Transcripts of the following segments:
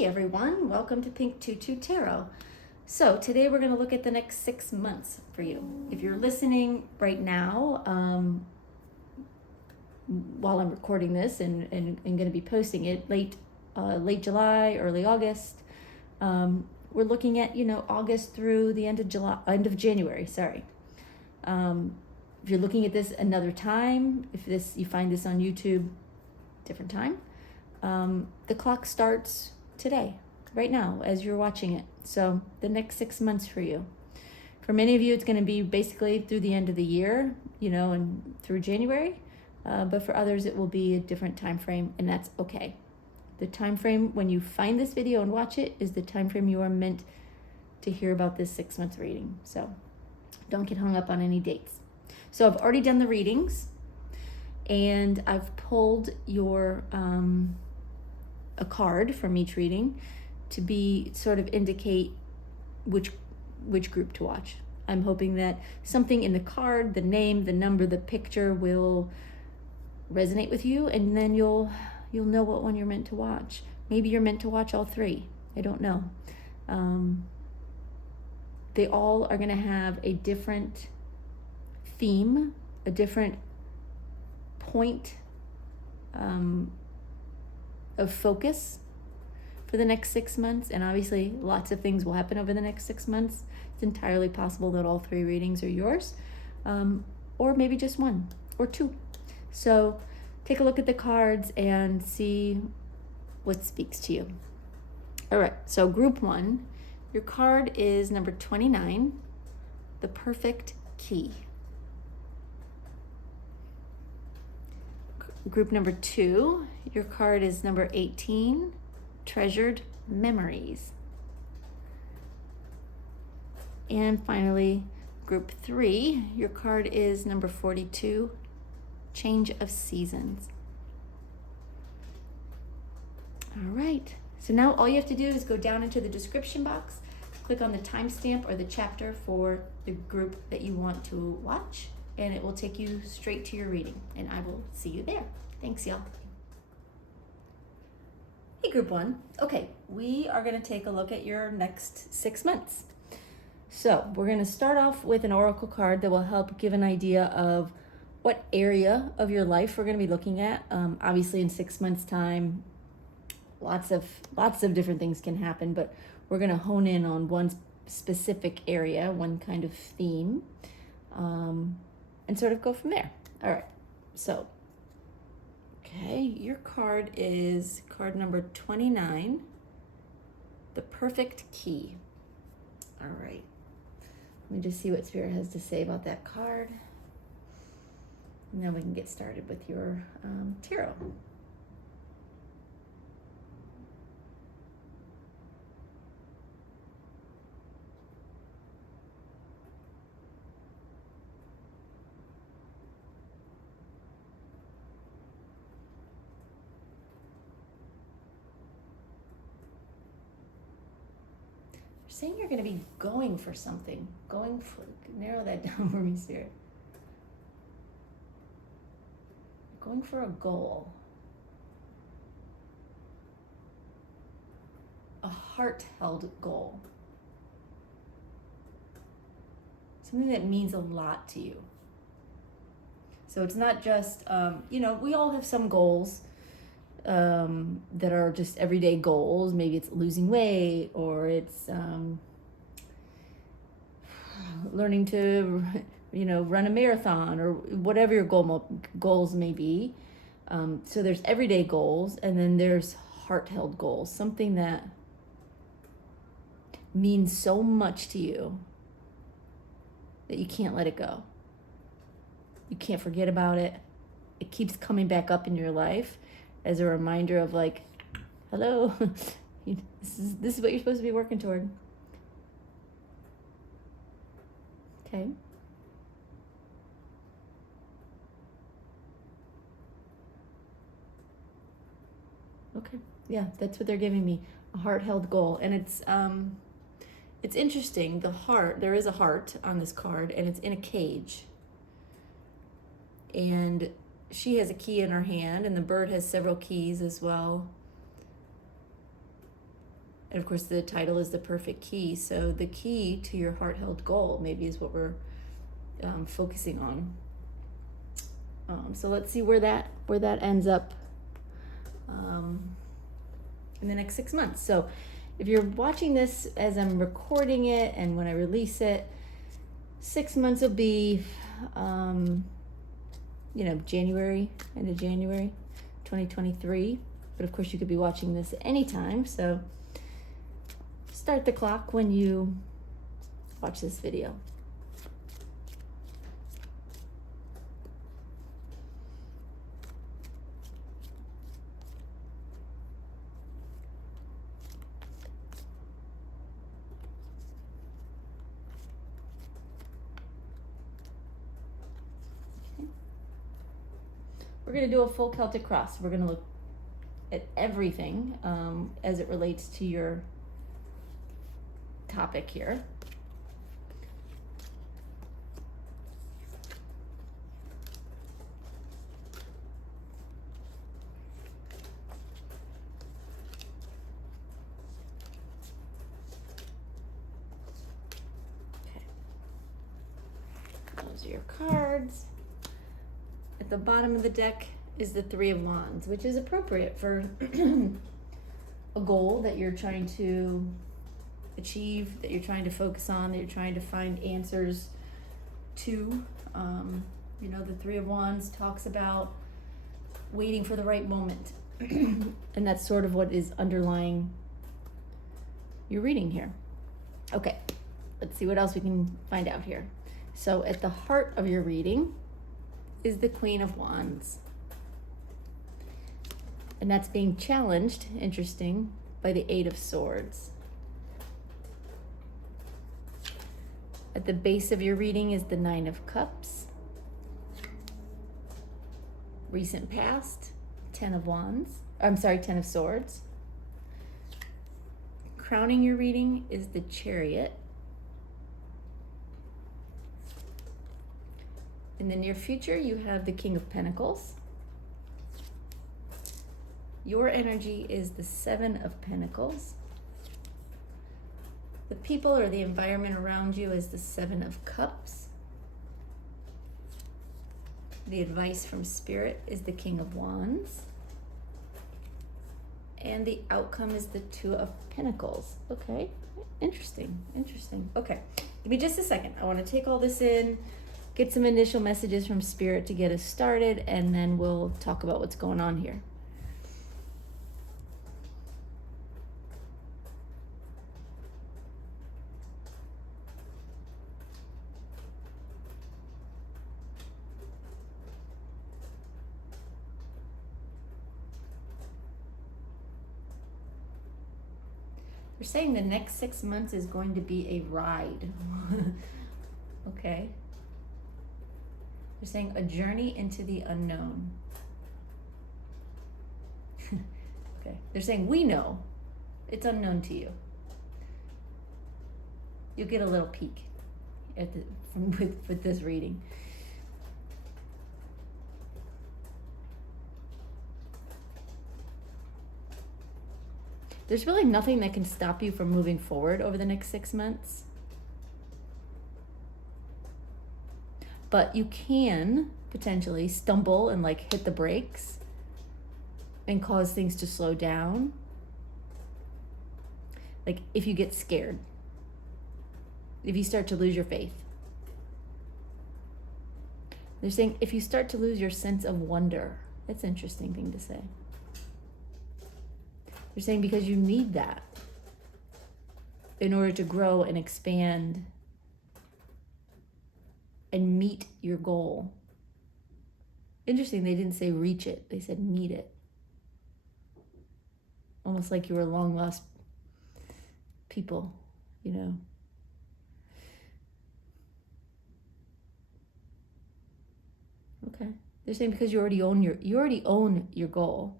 Hey everyone, welcome to Pink Tutu Tarot. So today we're going to look at the next 6 months for you. If you're listening right now, while I'm recording this and going to be posting it late July, early August, we're looking at August through the end of January. Sorry. If you're looking at this another time, if you find this on YouTube, different time. The clock starts today, right now, as you're watching it. So the next 6 months for you. For many of you, it's going to be basically through the end of the year, and through January. But for others, it will be a different time frame, and that's okay. The time frame when you find this video and watch it is the time frame you are meant to hear about this 6 month reading. So don't get hung up on any dates. So I've already done the readings, and I've pulled your a card from each reading to be sort of indicate which group to watch. I'm hoping that something in the card, the name, the number, the picture will resonate with you, and then you'll know what one you're meant to watch. Maybe you're meant to watch all three. I don't know. They all are going to have a different theme, a different point of focus for the next 6 months, and obviously lots of things will happen over the next 6 months. It's entirely possible that all three readings are yours, or maybe just one or two. So take a look at the cards and see what speaks to you. All right, so group one, your card is number 29, the perfect key. Group number two, your card is number 18, treasured memories. And finally, group three, your card is number 42, change of seasons. All right, so now all you have to do is go down into the description box, click on the timestamp or the chapter for the group that you want to watch, and it will take you straight to your reading, and I will see you there. Thanks, y'all. Hey, group one. Okay, we are going to take a look at your next 6 months. So we're going to start off with an oracle card that will help give an idea of what area of your life we're going to be looking at. Obviously, in 6 months' time, lots of different things can happen, but we're going to hone in on one specific area, one kind of theme, and sort of go from there. All right, so, okay, your card is card number 29, the perfect key. All right, let me just see what Spirit has to say about that card. And then we can get started with your tarot. Saying you're going to be going for something. Narrow that down for me, Spirit. Going for a goal. A heart-held goal. Something that means a lot to you. So it's not just, we all have some goals that are just everyday goals. Maybe it's losing weight, or it's learning to run a marathon, or whatever your goals may be. So there's everyday goals, and then there's heart-held goals, something that means so much to you that you can't let it go. You can't forget about it. It keeps coming back up in your life as a reminder of, like, hello, this is what you're supposed to be working toward. Okay. Okay. Yeah, that's what they're giving me, a heart-held goal. And it's interesting, there is a heart on this card, and it's in a cage. And she has a key in her hand, and the bird has several keys as well. And of course, the title is The Perfect Key. So the key to your heart-held goal maybe is what we're focusing on. So let's see where that ends up in the next 6 months. So if you're watching this as I'm recording it and when I release it, 6 months will be, January, end of January, 2023. But of course, you could be watching this anytime. So start the clock when you watch this video. We're going to do a full Celtic cross. We're going to look at everything as it relates to your topic here. Okay. Those are your cards. At the bottom of the deck is the Three of Wands, which is appropriate for a goal that you're trying to achieve, that you're trying to focus on, that you're trying to find answers to. The Three of Wands talks about waiting for the right moment. And that's sort of what is underlying your reading here. Okay, let's see what else we can find out here. So at the heart of your reading is the Queen of Wands. And that's being challenged, interesting, by the Eight of Swords. At the base of your reading is the Nine of Cups. Recent past, Ten of Swords. Crowning your reading is the Chariot. In the near future, you have the King of Pentacles. Your energy is the Seven of Pentacles. The people or the environment around you is the Seven of Cups. The advice from Spirit is the King of Wands. And the outcome is the Two of Pentacles. Okay, interesting. Okay, give me just a second. I want to take all this in, get some initial messages from Spirit to get us started, and then we'll talk about what's going on here. They're saying the next 6 months is going to be a ride. Okay. They're saying a journey into the unknown. Okay. They're saying we know. It's unknown to you. You'll get a little peek with this reading. There's really nothing that can stop you from moving forward over the next 6 months. But you can potentially stumble and hit the brakes and cause things to slow down. If you get scared, if you start to lose your faith. They're saying if you start to lose your sense of wonder. That's an interesting thing to say. They're saying because you need that in order to grow and expand and meet your goal. Interesting, they didn't say reach it, they said meet it. Almost like you were long lost people, Okay. They're saying because you already own your goal.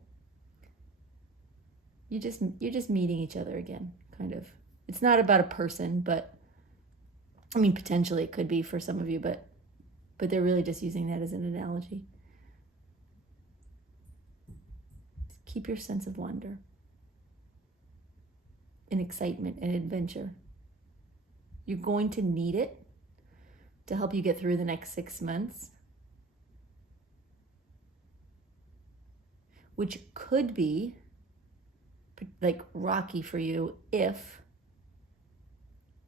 You're just meeting each other again, kind of. It's not about a person, but potentially it could be for some of you, but they're really just using that as an analogy. Keep your sense of wonder. and excitement and adventure. You're going to need it to help you get through the next 6 months, which could be like rocky for you if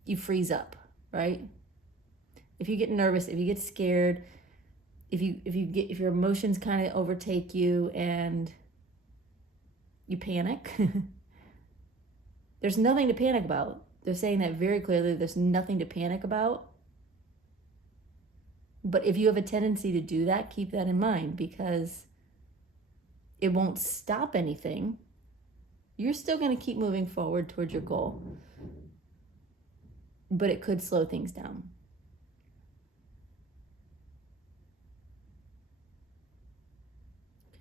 you freeze up, right? If you get nervous, if you get scared, if your emotions kind of overtake you and you panic, there's nothing to panic about. They're saying that very clearly. There's nothing to panic about. But if you have a tendency to do that, keep that in mind, because it won't stop anything. You're still going to keep moving forward towards your goal, but it could slow things down.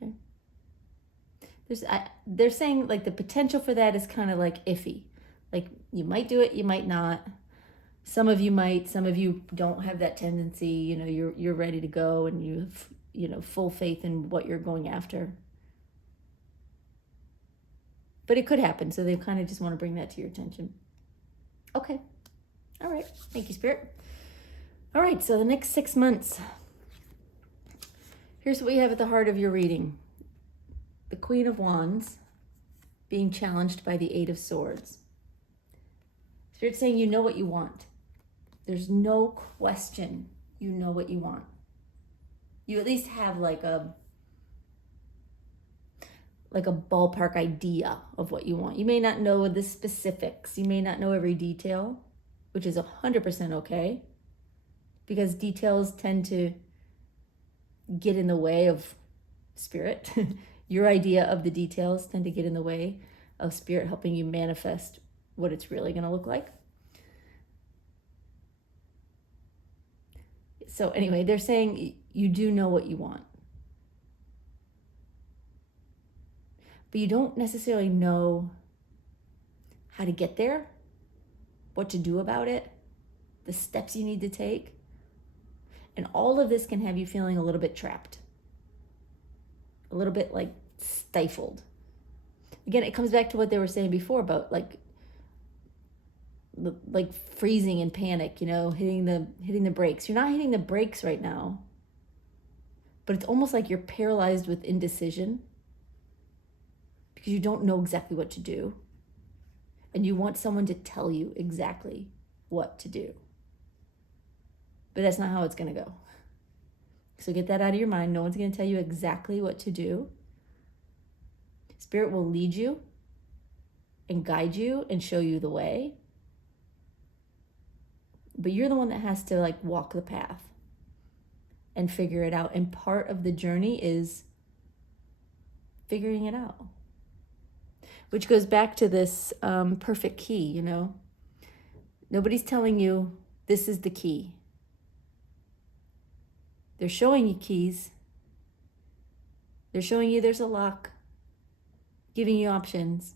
Okay. They're saying like the potential for that is kind of like iffy. Like you might do it, you might not. Some of you might, some of you don't have that tendency. You know, you're ready to go and you have, you know, full faith in what you're going after. But it could happen, so they kind of just want to bring that to your attention. Okay. All right. Thank you, Spirit. All right, so the next 6 months. Here's what we have at the heart of your reading. The Queen of Wands being challenged by the Eight of Swords. Spirit's saying you know what you want. There's no question you know what you want. You at least have like a ballpark idea of what you want. You may not know the specifics. You may not know every detail, which is 100% okay, because details tend to get in the way of Spirit. Your idea of the details tend to get in the way of Spirit helping you manifest what it's really going to look like. So anyway, they're saying you do know what you want, but you don't necessarily know how to get there, what to do about it, the steps you need to take. And all of this can have you feeling a little bit trapped, a little bit like stifled. Again, it comes back to what they were saying before about like freezing in panic, you know, hitting the brakes. You're not hitting the brakes right now, but it's almost like you're paralyzed with indecision because you don't know exactly what to do. And you want someone to tell you exactly what to do. But that's not how it's going to go. So get that out of your mind. No one's going to tell you exactly what to do. Spirit will lead you and guide you and show you the way. But you're the one that has to like walk the path and figure it out. And part of the journey is figuring it out. Which goes back to this perfect key, you know. Nobody's telling you this is the key. They're showing you keys. They're showing you there's a lock, giving you options.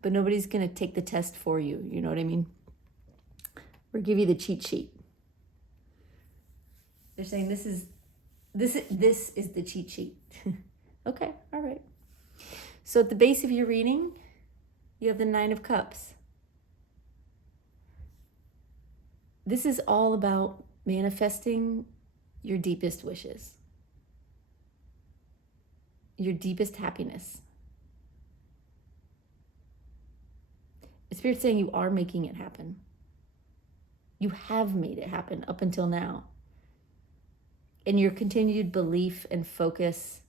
But nobody's going to take the test for you. You know what I mean? Or give you the cheat sheet. They're saying this is the cheat sheet. Okay, all right. So at the base of your reading, you have the Nine of Cups. This is all about manifesting your deepest wishes, your deepest happiness. Spirit's saying you are making it happen. You have made it happen up until now. And your continued belief and focus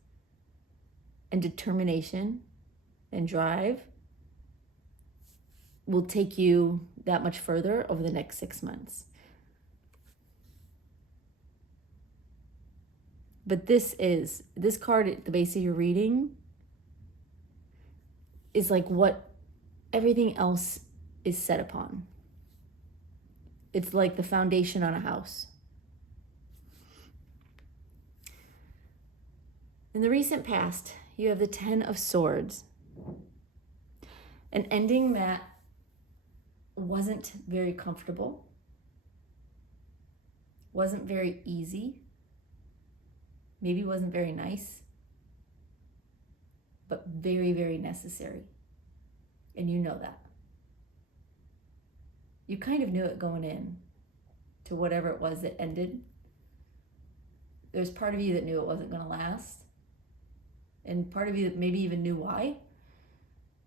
and determination and drive will take you that much further over the next 6 months. But this card at the base of your reading is like what everything else is set upon. It's like the foundation on a house. In the recent past, you have the Ten of Swords. An ending that wasn't very comfortable, wasn't very easy, maybe wasn't very nice, but very, very necessary. And you know that. You kind of knew it going in to whatever it was that ended. There's part of you that knew it wasn't going to last. And part of you that maybe even knew why.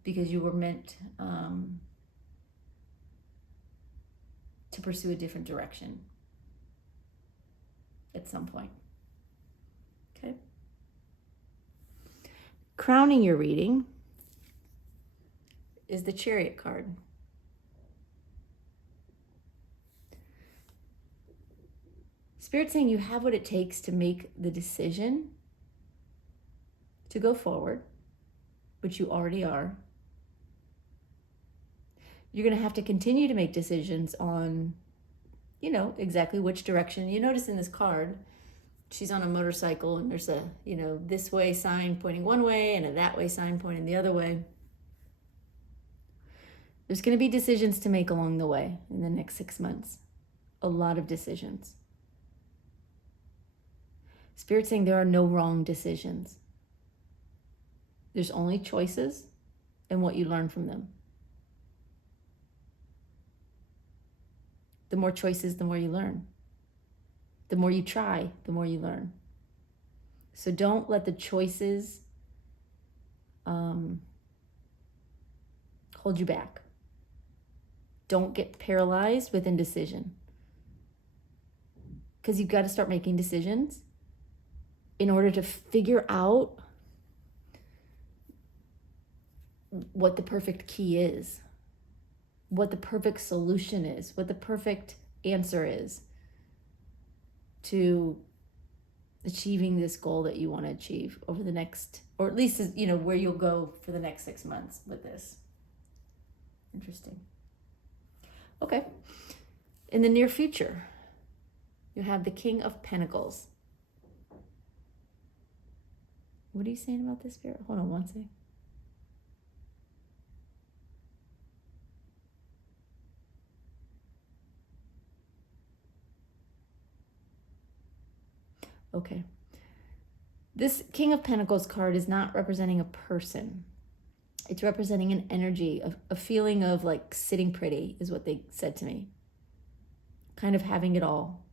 Because you were meant to pursue a different direction at some point. Okay? Crowning your reading is the Chariot card. Spirit's saying you have what it takes to make the decision to go forward, which you already are. You're going to have to continue to make decisions on, exactly which direction. You notice in this card, she's on a motorcycle and there's a, this way sign pointing one way and a that way sign pointing the other way. There's going to be decisions to make along the way in the next 6 months. A lot of decisions. Spirit's saying there are no wrong decisions. There's only choices and what you learn from them. The more choices, the more you learn. The more you try, the more you learn. So don't let the choices hold you back. Don't get paralyzed with indecision. Because you've got to start making decisions in order to figure out what the perfect key is, what the perfect solution is, what the perfect answer is to achieving this goal that you want to achieve over the next, or at least, where you'll go for the next 6 months with this. Interesting. Okay. In the near future, you have the King of Pentacles. What are you saying about this, Spirit? Hold on one second. Okay. This King of Pentacles card is not representing a person. It's representing an energy, a feeling of like sitting pretty is what they said to me. Kind of having it all.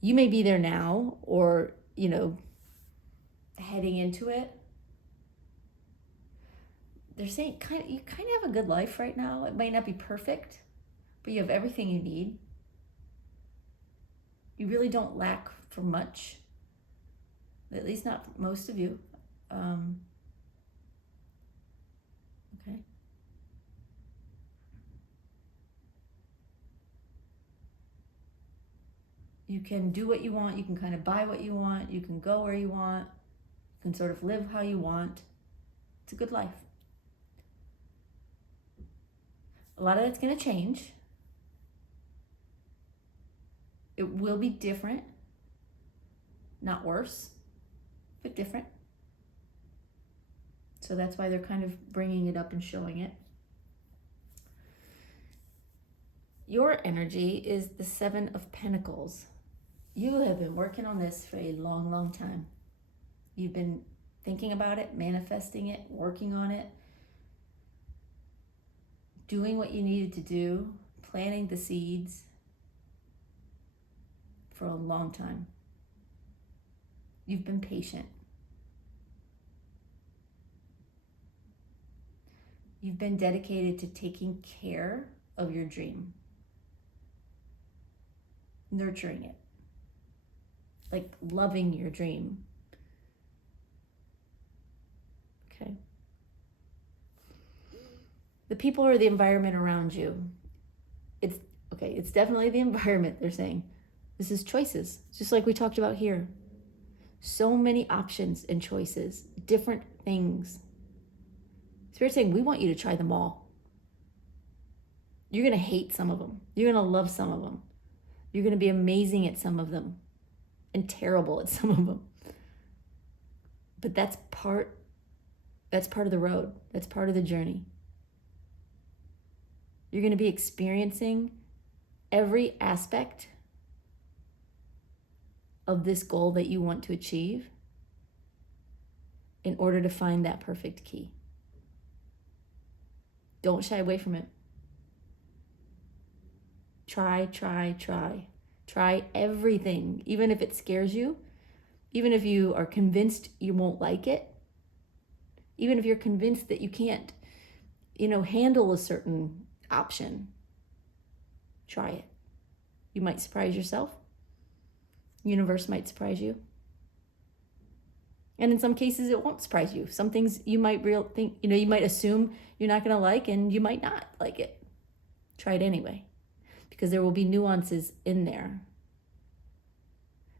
You may be there now or, heading into it. They're saying you kind of have a good life right now. It might not be perfect, but you have everything you need. You really don't lack for much. At least not for most of you. Okay. You can do what you want. You can kind of buy what you want. You can go where you want. You can sort of live how you want. It's a good life. A lot of it's going to change. It will be different. Not worse, but different. So that's why they're kind of bringing it up and showing it. Your energy is the Seven of Pentacles. You have been working on this for a long, long time. You've been thinking about it, manifesting it, working on it, doing what you needed to do, planting the seeds for a long time. You've been patient. You've been dedicated to taking care of your dream, nurturing it, like loving your dream. Okay. The people or the environment around you. It's definitely the environment, they're saying. This is choices, just like we talked about here. So many options and choices, different things. Spirit's saying, we want you to try them all. You're going to hate some of them. You're going to love some of them. You're going to be amazing at some of them and terrible at some of them. But that's part of the road. That's part of the journey. You're going to be experiencing every aspect of this goal that you want to achieve in order to find that perfect key. Don't shy away from it. Try, try, try. Try everything, even if it scares you, even if you are convinced you won't like it, even if you're convinced that you can't, handle a certain option. Try it. You might surprise yourself. Universe might surprise you. And in some cases, it won't surprise you. Some things you might you might assume you're not going to like, and you might not like it. Try it anyway, because there will be nuances in there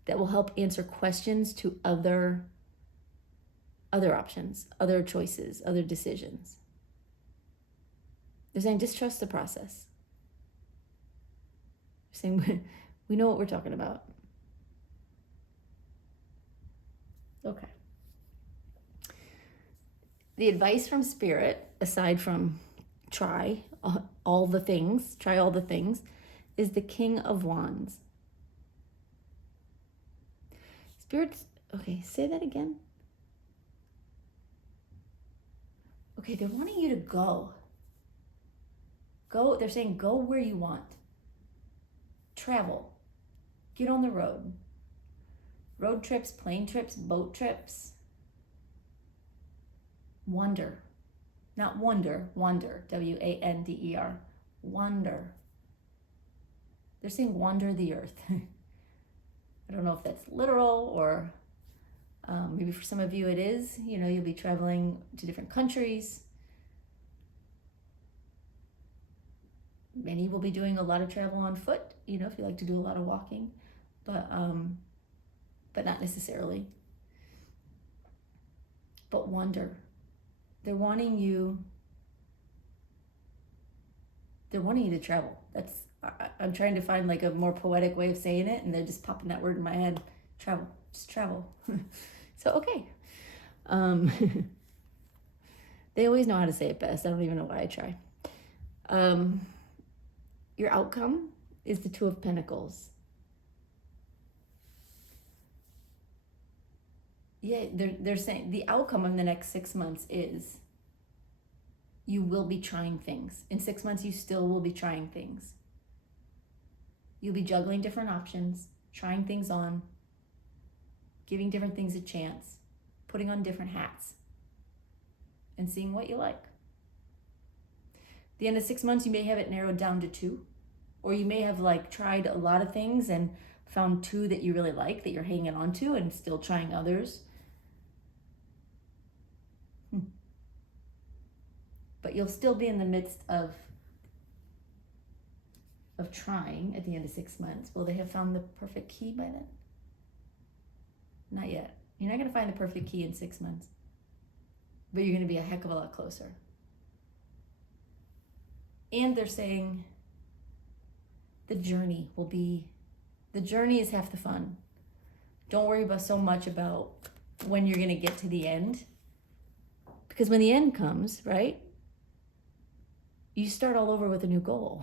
that will help answer questions to other options, other choices, other decisions. They're saying just trust the process. They're saying we know what we're talking about. Okay. The advice from Spirit, aside from try all the things, is the King of Wands. Spirit's, okay, say that again. Okay, they're wanting you to go. They're saying go where you want. Travel. Get on the road. Road trips, plane trips, boat trips. Wander. Not wonder, wander. W-A-N-D-E-R. Wander. They're saying wander the earth. I don't know if that's literal or maybe for some of you it is. You'll be traveling to different countries. Many will be doing a lot of travel on foot, if you like to do a lot of walking, but not necessarily. But wander. They're wanting you to travel. I'm trying to find like a more poetic way of saying it, and they're just popping that word in my head. Travel, just travel. So, okay. They always know how to say it best. I don't even know why I try. Your outcome is the Two of Pentacles. Yeah, they're saying the outcome of the next 6 months is you will be trying things. In 6 months, you still will be trying things. You'll be juggling different options, trying things on, giving different things a chance, putting on different hats, and seeing what you like. At the end of 6 months, you may have it narrowed down to 2, or you may have tried a lot of things and found 2 that you really like, that you're hanging on to, and still trying others. But you'll still be in the midst of trying at the end of 6 months. Will they have found the perfect key by then? Not yet. You're not going to find the perfect key in 6 months, but you're going to be a heck of a lot closer. And they're saying the journey is half the fun. Don't worry about so much about when you're going to get to the end, because when the end comes, right, you start all over with a new goal.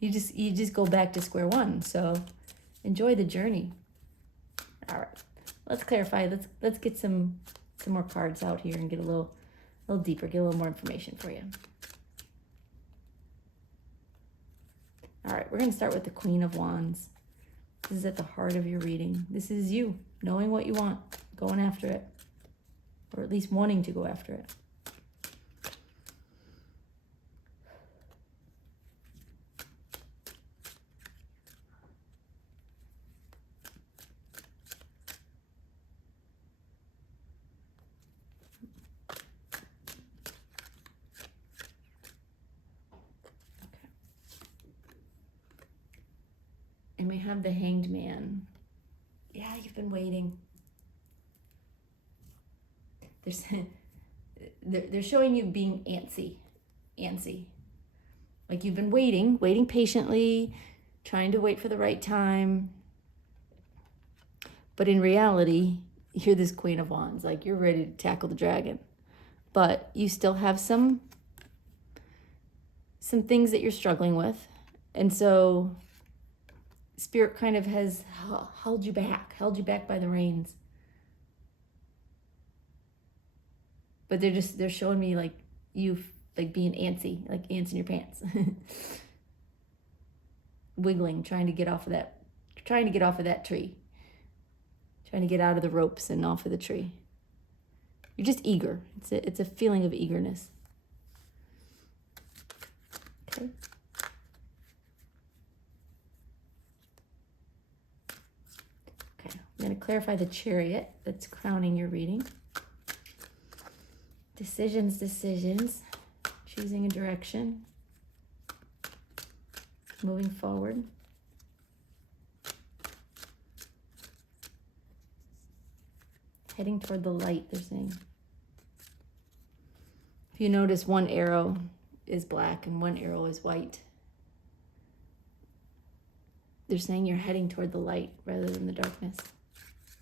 You just go back to square one. So enjoy the journey. All right, let's clarify. Let's get some more cards out here and get a little deeper, get a little more information for you. All right, we're going to start with the Queen of Wands. This is at the heart of your reading. This is you knowing what you want, going after it, or at least wanting to go after it. And we have the Hanged Man. Yeah, you've been waiting. They're showing you being antsy. Like you've been waiting patiently, trying to wait for the right time. But in reality, you're this Queen of Wands. Like you're ready to tackle the dragon. But you still have some things that you're struggling with. And so Spirit kind of has held you back by the reins. But they're showing me like you've like being antsy, like ants in your pants. Wiggling, trying to get off of that tree. Trying to get out of the ropes and off of the tree. You're just eager. It's a feeling of eagerness. Okay. Okay, I'm going to clarify the Chariot that's crowning your reading. Decisions, choosing a direction, moving forward. Heading toward the light, they're saying. If you notice, one arrow is black and one arrow is white. They're saying you're heading toward the light rather than the darkness.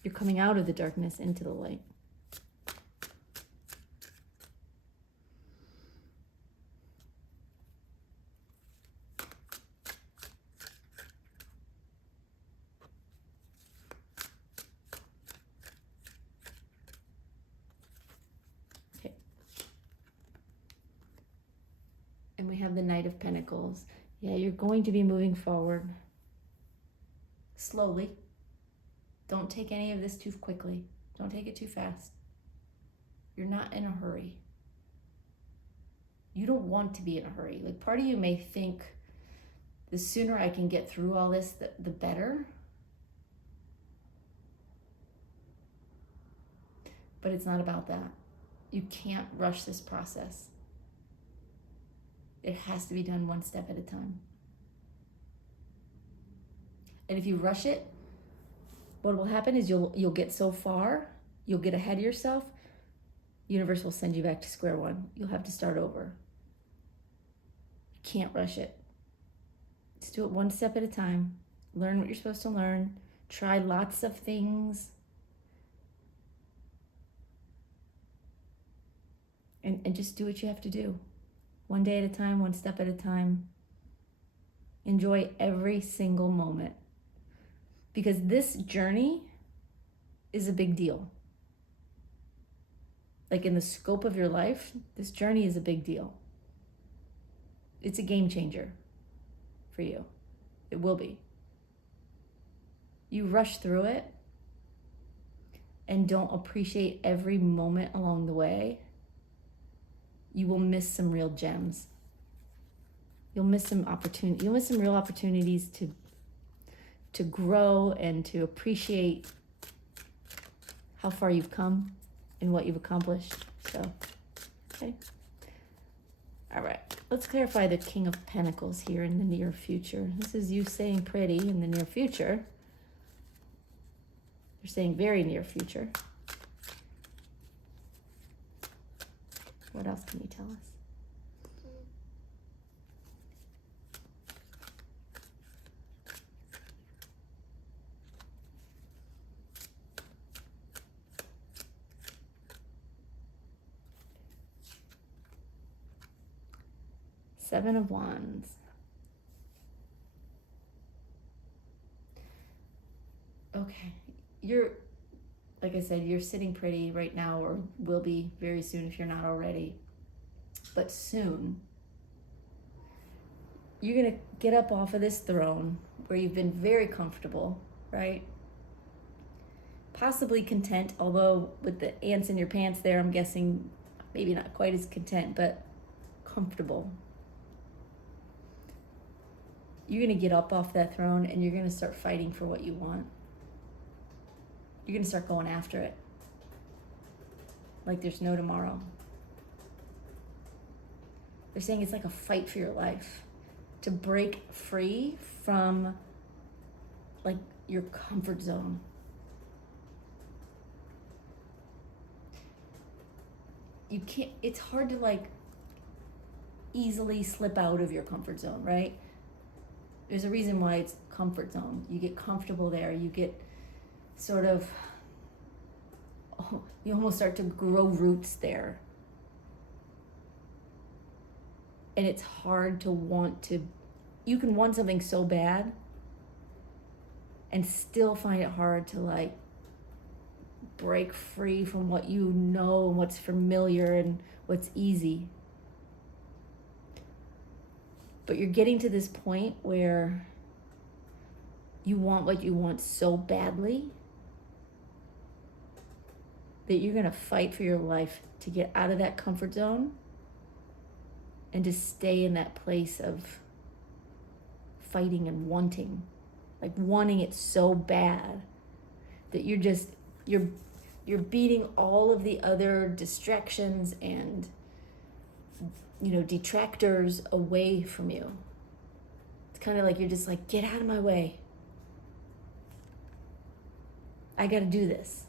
You're coming out of the darkness into the light. Okay. And we have the Knight of Pentacles. Yeah, you're going to be moving forward slowly. Don't take any of this too quickly. Don't take it too fast. You're not in a hurry. You don't want to be in a hurry. Like, part of you may think the sooner I can get through all this, the better. But it's not about that. You can't rush this process. It has to be done one step at a time. And if you rush it, what will happen is you'll get so far, you'll get ahead of yourself, universe will send you back to square one. You'll have to start over. You can't rush it. Just do it one step at a time. Learn what you're supposed to learn. Try lots of things. And just do what you have to do. One day at a time, one step at a time. Enjoy every single moment. Because this journey is a big deal. Like, in the scope of your life, this journey is a big deal. It's a game changer for you. It will be. You rush through it and don't appreciate every moment along the way, you will miss some real gems. You'll miss some real opportunities to grow and to appreciate how far you've come and what you've accomplished. So, okay. All right, let's clarify the King of Pentacles here in the near future. This is you saying pretty in the near future. You're saying very near future. What else can you tell us? Seven of Wands. Okay, like I said, you're sitting pretty right now, or will be very soon if you're not already. But soon, you're going to get up off of this throne where you've been very comfortable, right? Possibly content, although with the ants in your pants there, I'm guessing maybe not quite as content, but comfortable. You're going to get up off that throne and you're going to start fighting for what you want. You're going to start going after it. Like there's no tomorrow. They're saying it's like a fight for your life. To break free from like your comfort zone. You can't, it's hard to like easily slip out of your comfort zone, right? There's a reason why it's comfort zone. You get comfortable there. You get sort of, you almost start to grow roots there. And it's hard to want to, you can want something so bad and still find it hard to like break free from what you know and what's familiar and what's easy. But you're getting to this point where you want what you want so badly that you're going to fight for your life to get out of that comfort zone and to stay in that place of fighting and wanting, like wanting it so bad that you're beating all of the other distractions and detractors away from you. It's kind of like you're just like, get out of my way. I got to do this.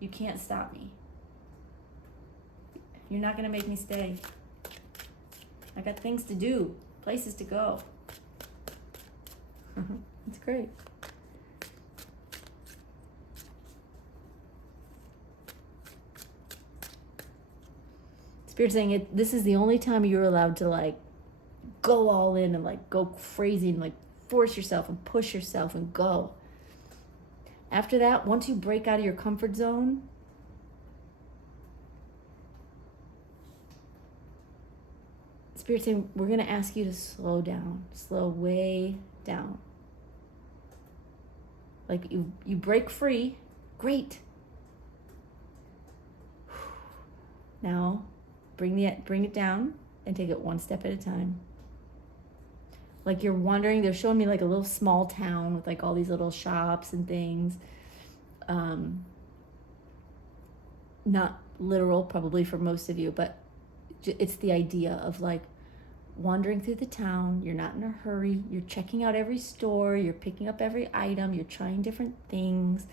You can't stop me. You're not going to make me stay. I got things to do, places to go. It's great. Spirit saying this is the only time you're allowed to like go all in and like go crazy and like force yourself and push yourself and go. After that, once you break out of your comfort zone, Spirit saying we're going to ask you to slow down, slow way down. Like you break free, great. Now, bring it down and take it one step at a time. Like you're wandering, they're showing me like a little small town with like all these little shops and things. Not literal probably for most of you, but it's the idea of like wandering through the town. You're not in a hurry. You're checking out every store. You're picking up every item. You're trying different things.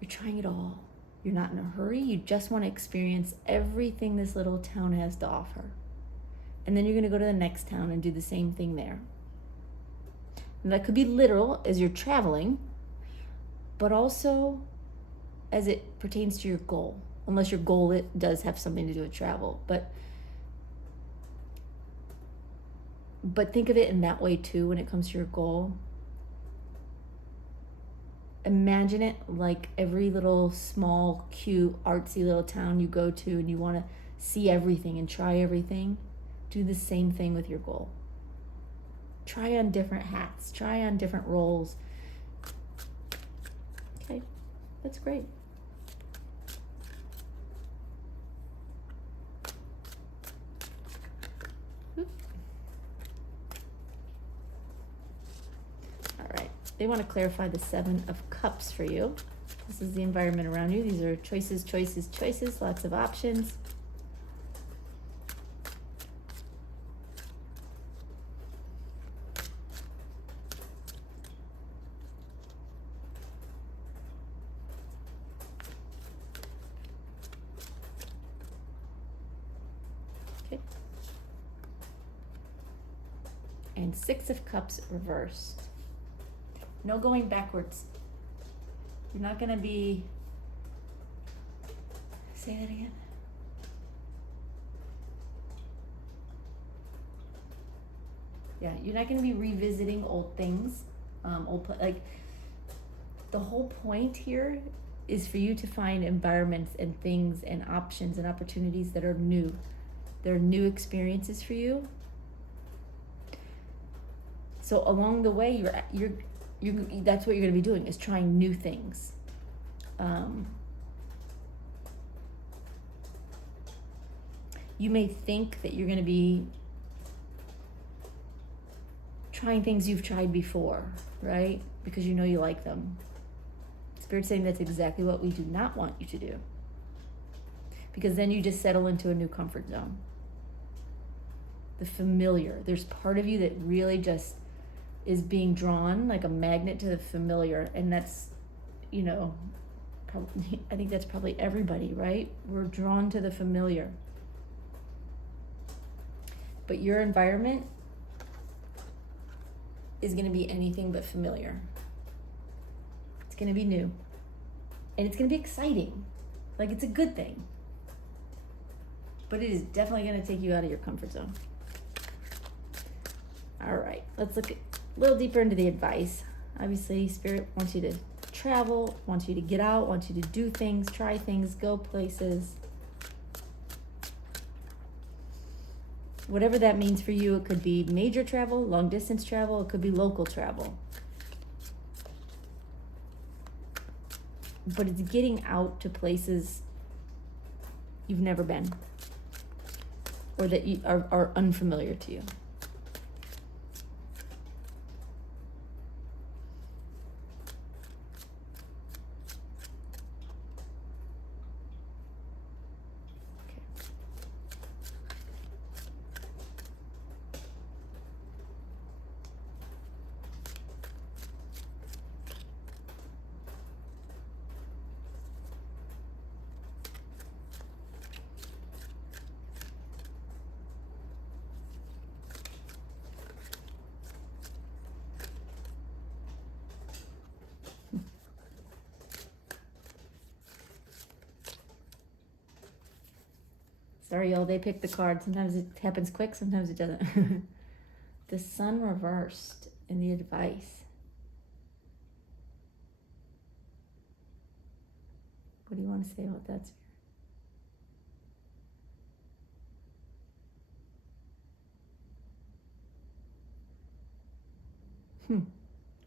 You're trying it all. You're not in a hurry. You just want to experience everything this little town has to offer. And then you're going to go to the next town and do the same thing there. And that could be literal as you're traveling, but also as it pertains to your goal. Unless your goal, it does have something to do with travel. But think of it in that way too when it comes to your goal. Imagine it like every little small, cute, artsy little town you go to and you want to see everything and try everything. Do the same thing with your goal. Try on different hats. Try on different roles. Okay, that's great. All right, they want to clarify the 7 of Cups for you. This is the environment around you. These are choices, choices, choices, lots of options. Okay. And 6 of Cups reversed. No going backwards. You're not going to be... Say that again. Yeah, you're not going to be revisiting old things. Like, the whole point here is for you to find environments and things and options and opportunities that are new. They're new experiences for you. So along the way, you're that's what you're going to be doing, is trying new things. You may think that you're going to be trying things you've tried before, right? Because you know you like them. Spirit's saying that's exactly what we do not want you to do. Because then you just settle into a new comfort zone. The familiar. There's part of you that really just is being drawn like a magnet to the familiar. And that's, probably, I think that's probably everybody, right? We're drawn to the familiar. But your environment is going to be anything but familiar. It's going to be new. And it's going to be exciting. Like, it's a good thing. But it is definitely going to take you out of your comfort zone. All right, let's look a little deeper into the advice. Obviously, Spirit wants you to travel, wants you to get out, wants you to do things, try things, go places. Whatever that means for you, it could be major travel, long distance travel, it could be local travel. But it's getting out to places you've never been or that you are unfamiliar to you. Sorry, y'all, they picked the card. Sometimes it happens quick, sometimes it doesn't. The sun reversed in the advice. What do you want to say about that?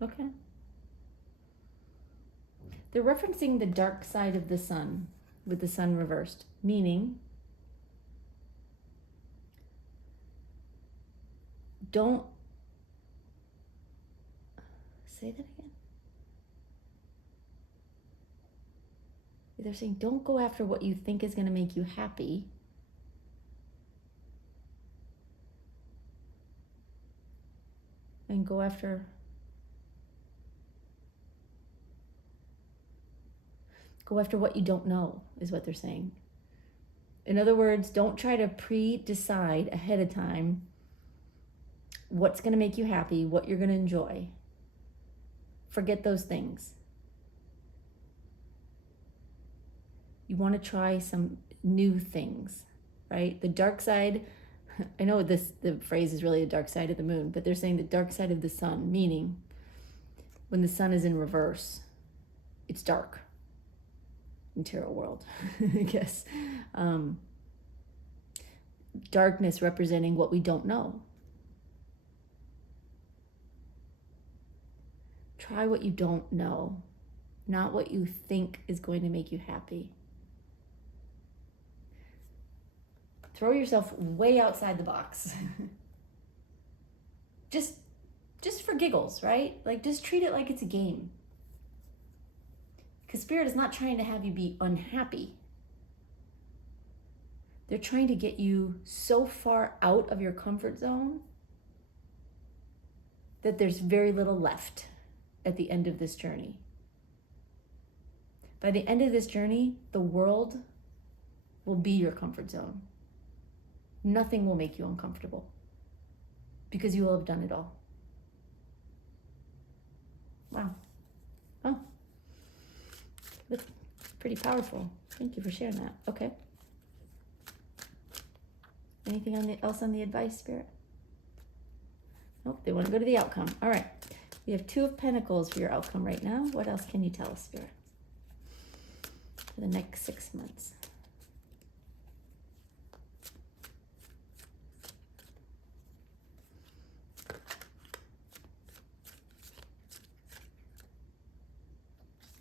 Okay. They're referencing the dark side of the sun with the sun reversed, meaning don't say that again. They're saying don't go after what you think is going to make you happy. And go after what you don't know, is what they're saying. In other words, don't try to pre-decide ahead of time what's going to make you happy, what you're going to enjoy. Forget those things. You want to try some new things, right? The dark side, I know the phrase is really the dark side of the moon, but they're saying the dark side of the sun, meaning when the sun is in reverse, it's dark in tarot world, I guess. Darkness representing what we don't know. Try what you don't know, not what you think is going to make you happy. Throw yourself way outside the box. just for giggles, right? Like, just treat it like it's a game. Because Spirit is not trying to have you be unhappy. They're trying to get you so far out of your comfort zone that there's very little left at the end of this journey. By the end of this journey, the world will be your comfort zone. Nothing will make you uncomfortable because you will have done it all. Wow. Oh, that's pretty powerful. Thank you for sharing that. Okay. Anything else on the advice, Spirit? Nope, they want to go to the outcome. All right. We have 2 of Pentacles for your outcome right now. What else can you tell us, Spirit, for the next 6 months?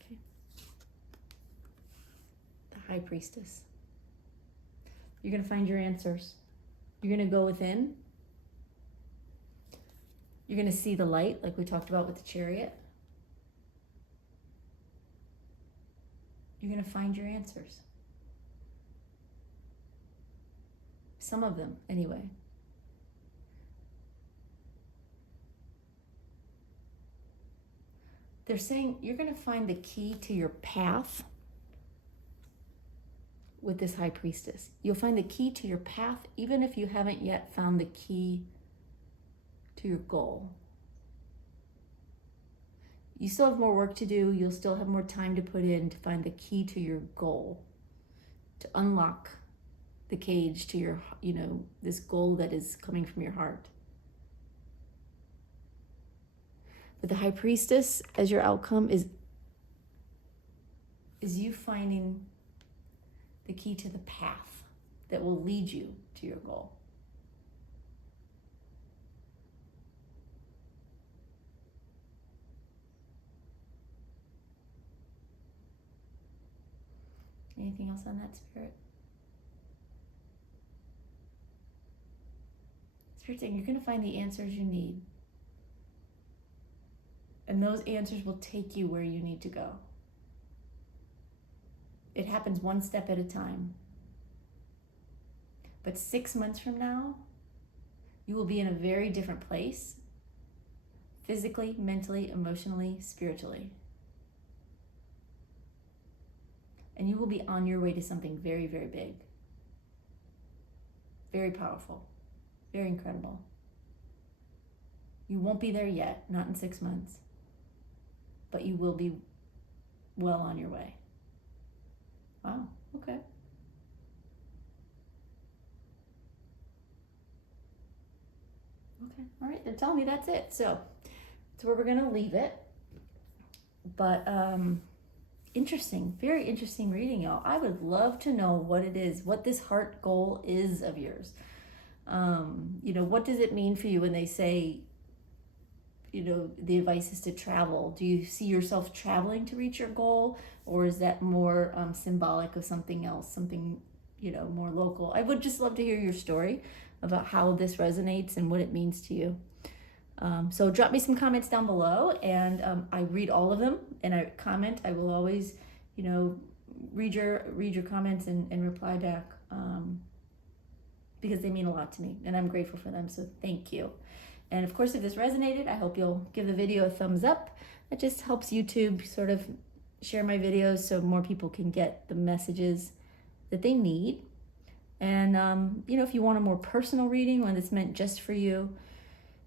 Okay. The High Priestess. You're going to find your answers. You're going to go within. You're going to see the light, like we talked about with the Chariot. You're going to find your answers. Some of them, anyway. They're saying you're going to find the key to your path with this High Priestess. You'll find the key to your path even if you haven't yet found the key to your goal. You still have more work to do. You'll still have more time to put in to find the key to your goal, to unlock the cage to your, this goal that is coming from your heart. But the High Priestess as your outcome is you finding the key to the path that will lead you to your goal. Anything else on that, Spirit? Spirit saying you're going to find the answers you need. And those answers will take you where you need to go. It happens one step at a time. But 6 months from now, you will be in a very different place, physically, mentally, emotionally, spiritually. And you will be on your way to something very, very big. Very powerful. Very incredible. You won't be there yet, not in 6 months. But you will be well on your way. Wow, okay. Okay, all right, they're telling me that's it. So that's where we're gonna leave it. But interesting, very interesting reading, y'all. I would love to know what it is, what this heart goal is of yours. What does it mean for you when they say, the advice is to travel? Do you see yourself traveling to reach your goal? Or is that more symbolic of something else, something, more local? I would just love to hear your story about how this resonates and what it means to you. So drop me some comments down below, and I read all of them, and I comment. I will always, read your comments and reply back, because they mean a lot to me, and I'm grateful for them. So thank you. And of course, if this resonated, I hope you'll give the video a thumbs up. That just helps YouTube sort of share my videos so more people can get the messages that they need. And if you want a more personal reading, one that's meant just for you,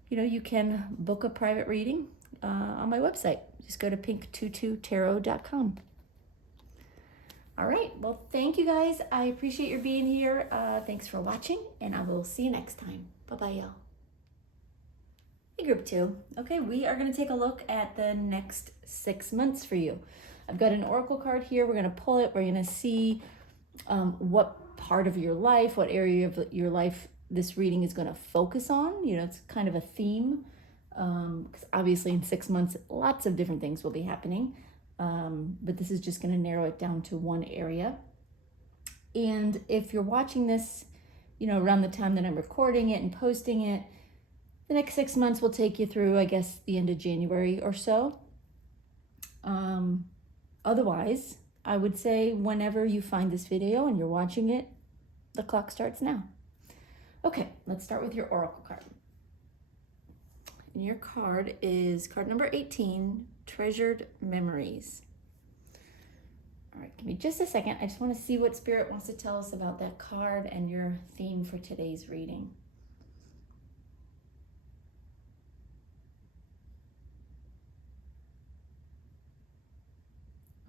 you can book a private reading on my website. Just go to pink22tarot.com. All right, well, thank you guys. I appreciate your being here. Thanks for watching, and I will see you next time. Bye-bye, y'all. Hey, group 2. Okay, we are going to take a look at the next 6 months for you. I've got an oracle card here. We're going to pull it. We're going to see what part of your life, what area of your life this reading is going to focus on. It's kind of a theme, because obviously in 6 months, lots of different things will be happening. But this is just going to narrow it down to one area. And if you're watching this, around the time that I'm recording it and posting it, the next 6 months will take you through, I guess, the end of January or so. Otherwise, I would say whenever you find this video and you're watching it, the clock starts now. Okay, let's start with your oracle card. And your card is card number 18, Treasured Memories. All right, give me just a second. I just want to see what Spirit wants to tell us about that card and your theme for today's reading.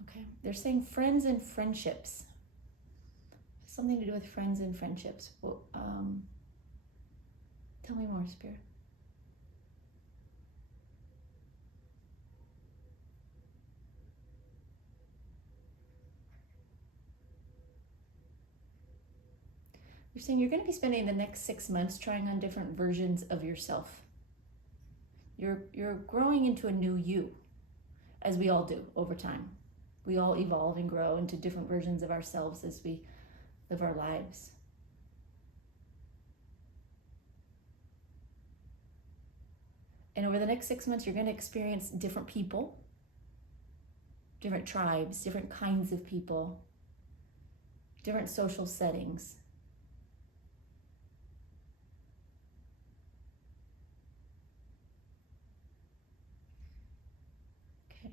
Okay, they're saying friends and friendships. Something to do with friends and friendships. Well, tell me more, Spirit. You're saying you're going to be spending the next 6 months trying on different versions of yourself. You're growing into a new you, as we all do over time. We all evolve and grow into different versions of ourselves as we live our lives. And over the next 6 months, you're going to experience different people, different tribes, different kinds of people, different social settings. Okay.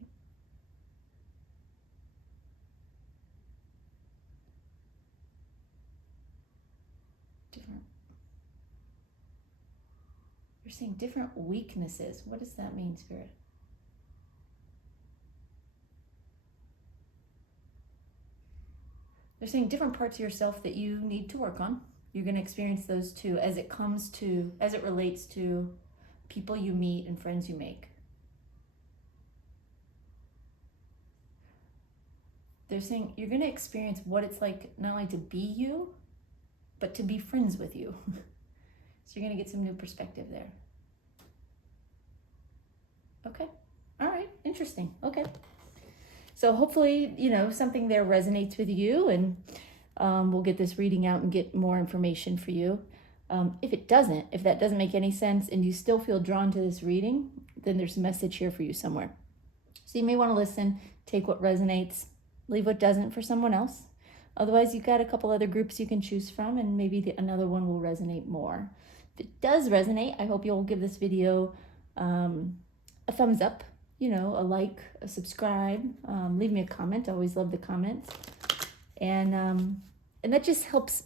Different. You're seeing different weaknesses. What does that mean, Spirit? They're saying different parts of yourself that you need to work on. You're going to experience those too as it relates to people you meet and friends you make. They're saying you're going to experience what it's like not only to be you, but to be friends with you. So you're going to get some new perspective there. Okay. All right. Interesting. Okay. So hopefully, something there resonates with you, and we'll get this reading out and get more information for you. If that doesn't make any sense and you still feel drawn to this reading, then there's a message here for you somewhere. So you may want to listen, take what resonates, leave what doesn't for someone else. Otherwise, you've got a couple other groups you can choose from, and maybe another one will resonate more. If it does resonate, I hope you'll give this video a thumbs up, a like, a subscribe, leave me a comment. I always love the comments. And that just helps,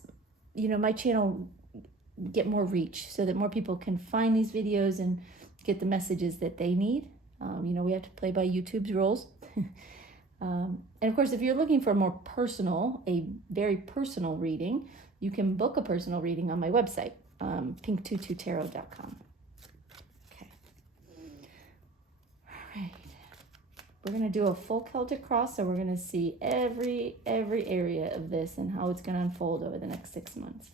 my channel get more reach so that more people can find these videos and get the messages that they need. We have to play by YouTube's rules. And of course, if you're looking for a very personal reading, you can book a personal reading on my website, pinktututarot.com. Okay. All right. We're going to do a full Celtic cross, so we're going to see every area of this and how it's going to unfold over the next 6 months.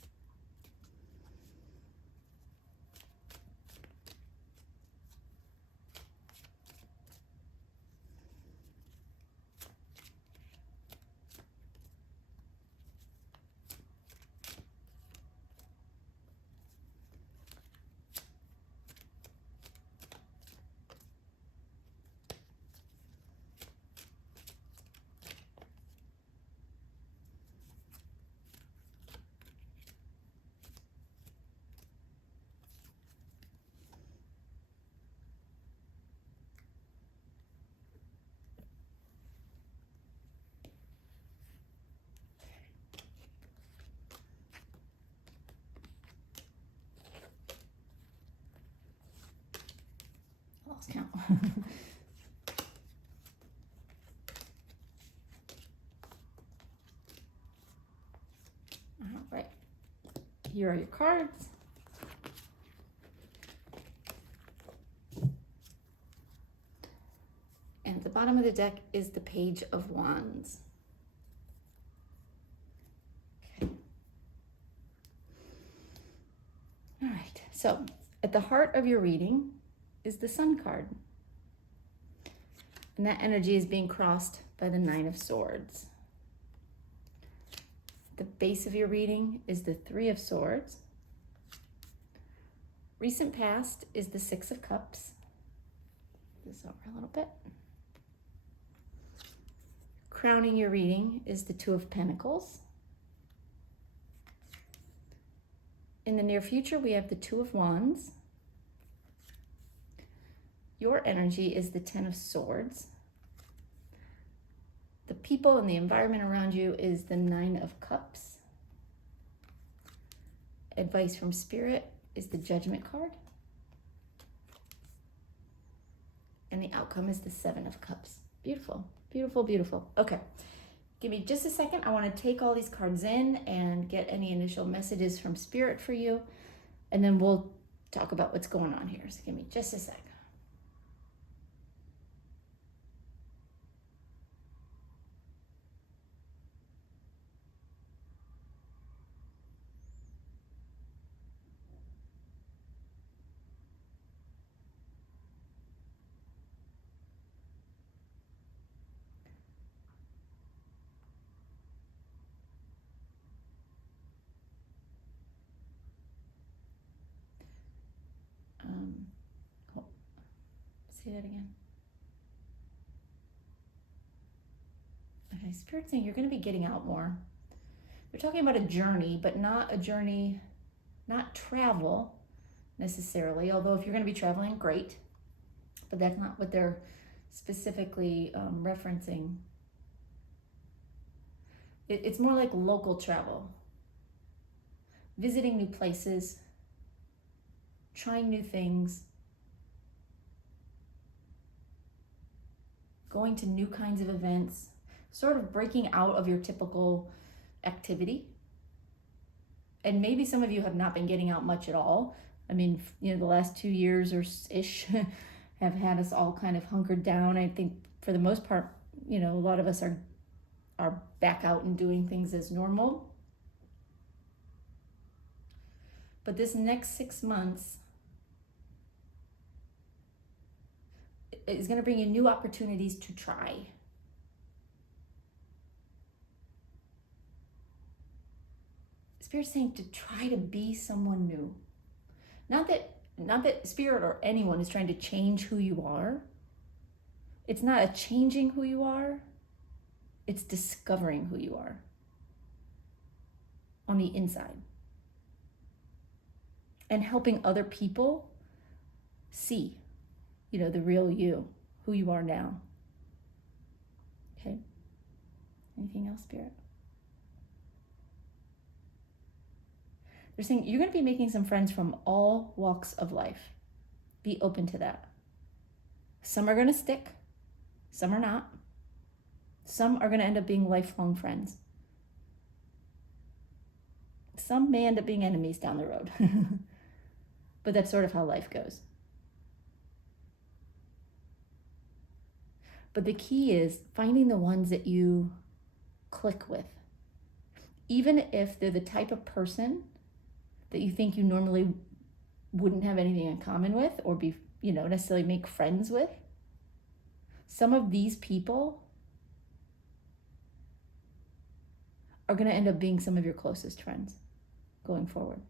Lost count. All right. Here are your cards. And at the bottom of the deck is the Page of Wands. Okay. All right. So at the heart of your reading is the Sun card. And that energy is being crossed by the Nine of Swords. The base of your reading is the Three of Swords. Recent past is the Six of Cups. This over a little bit. Crowning your reading is the Two of Pentacles. In the near future, we have the Two of Wands. Your energy is the Ten of Swords. The people and the environment around you is the Nine of Cups. Advice from Spirit is the Judgment card. And the outcome is the Seven of Cups. Beautiful, beautiful, beautiful. Okay, give me just a second. I want to take all these cards in and get any initial messages from Spirit for you. And then we'll talk about what's going on here. So give me just a sec. Say that again. Okay, Spirit's saying you're going to be getting out more. We're talking about a journey, but not travel necessarily, although if you're going to be traveling, great. But that's not what they're specifically referencing. It's more like local travel. Visiting new places, trying new things, going to new kinds of events, sort of breaking out of your typical activity. And maybe some of you have not been getting out much at all. I mean, the last 2 years or ish have had us all kind of hunkered down. I think for the most part, a lot of us are back out and doing things as normal. But this next 6 months is going to bring you new opportunities to try. Spirit's saying to try to be someone new. Not that Spirit or anyone is trying to change who you are. It's not a changing who you are. It's discovering who you are on the inside. And helping other people see, the real you, who you are now. Okay? Anything else, Spirit? They're saying you're going to be making some friends from all walks of life. Be open to that. Some are going to stick. Some are not. Some are going to end up being lifelong friends. Some may end up being enemies down the road. But that's sort of how life goes. But the key is finding the ones that you click with. Even if they're the type of person that you think you normally wouldn't have anything in common with or be, necessarily make friends with. Some of these people are going to end up being some of your closest friends going forward.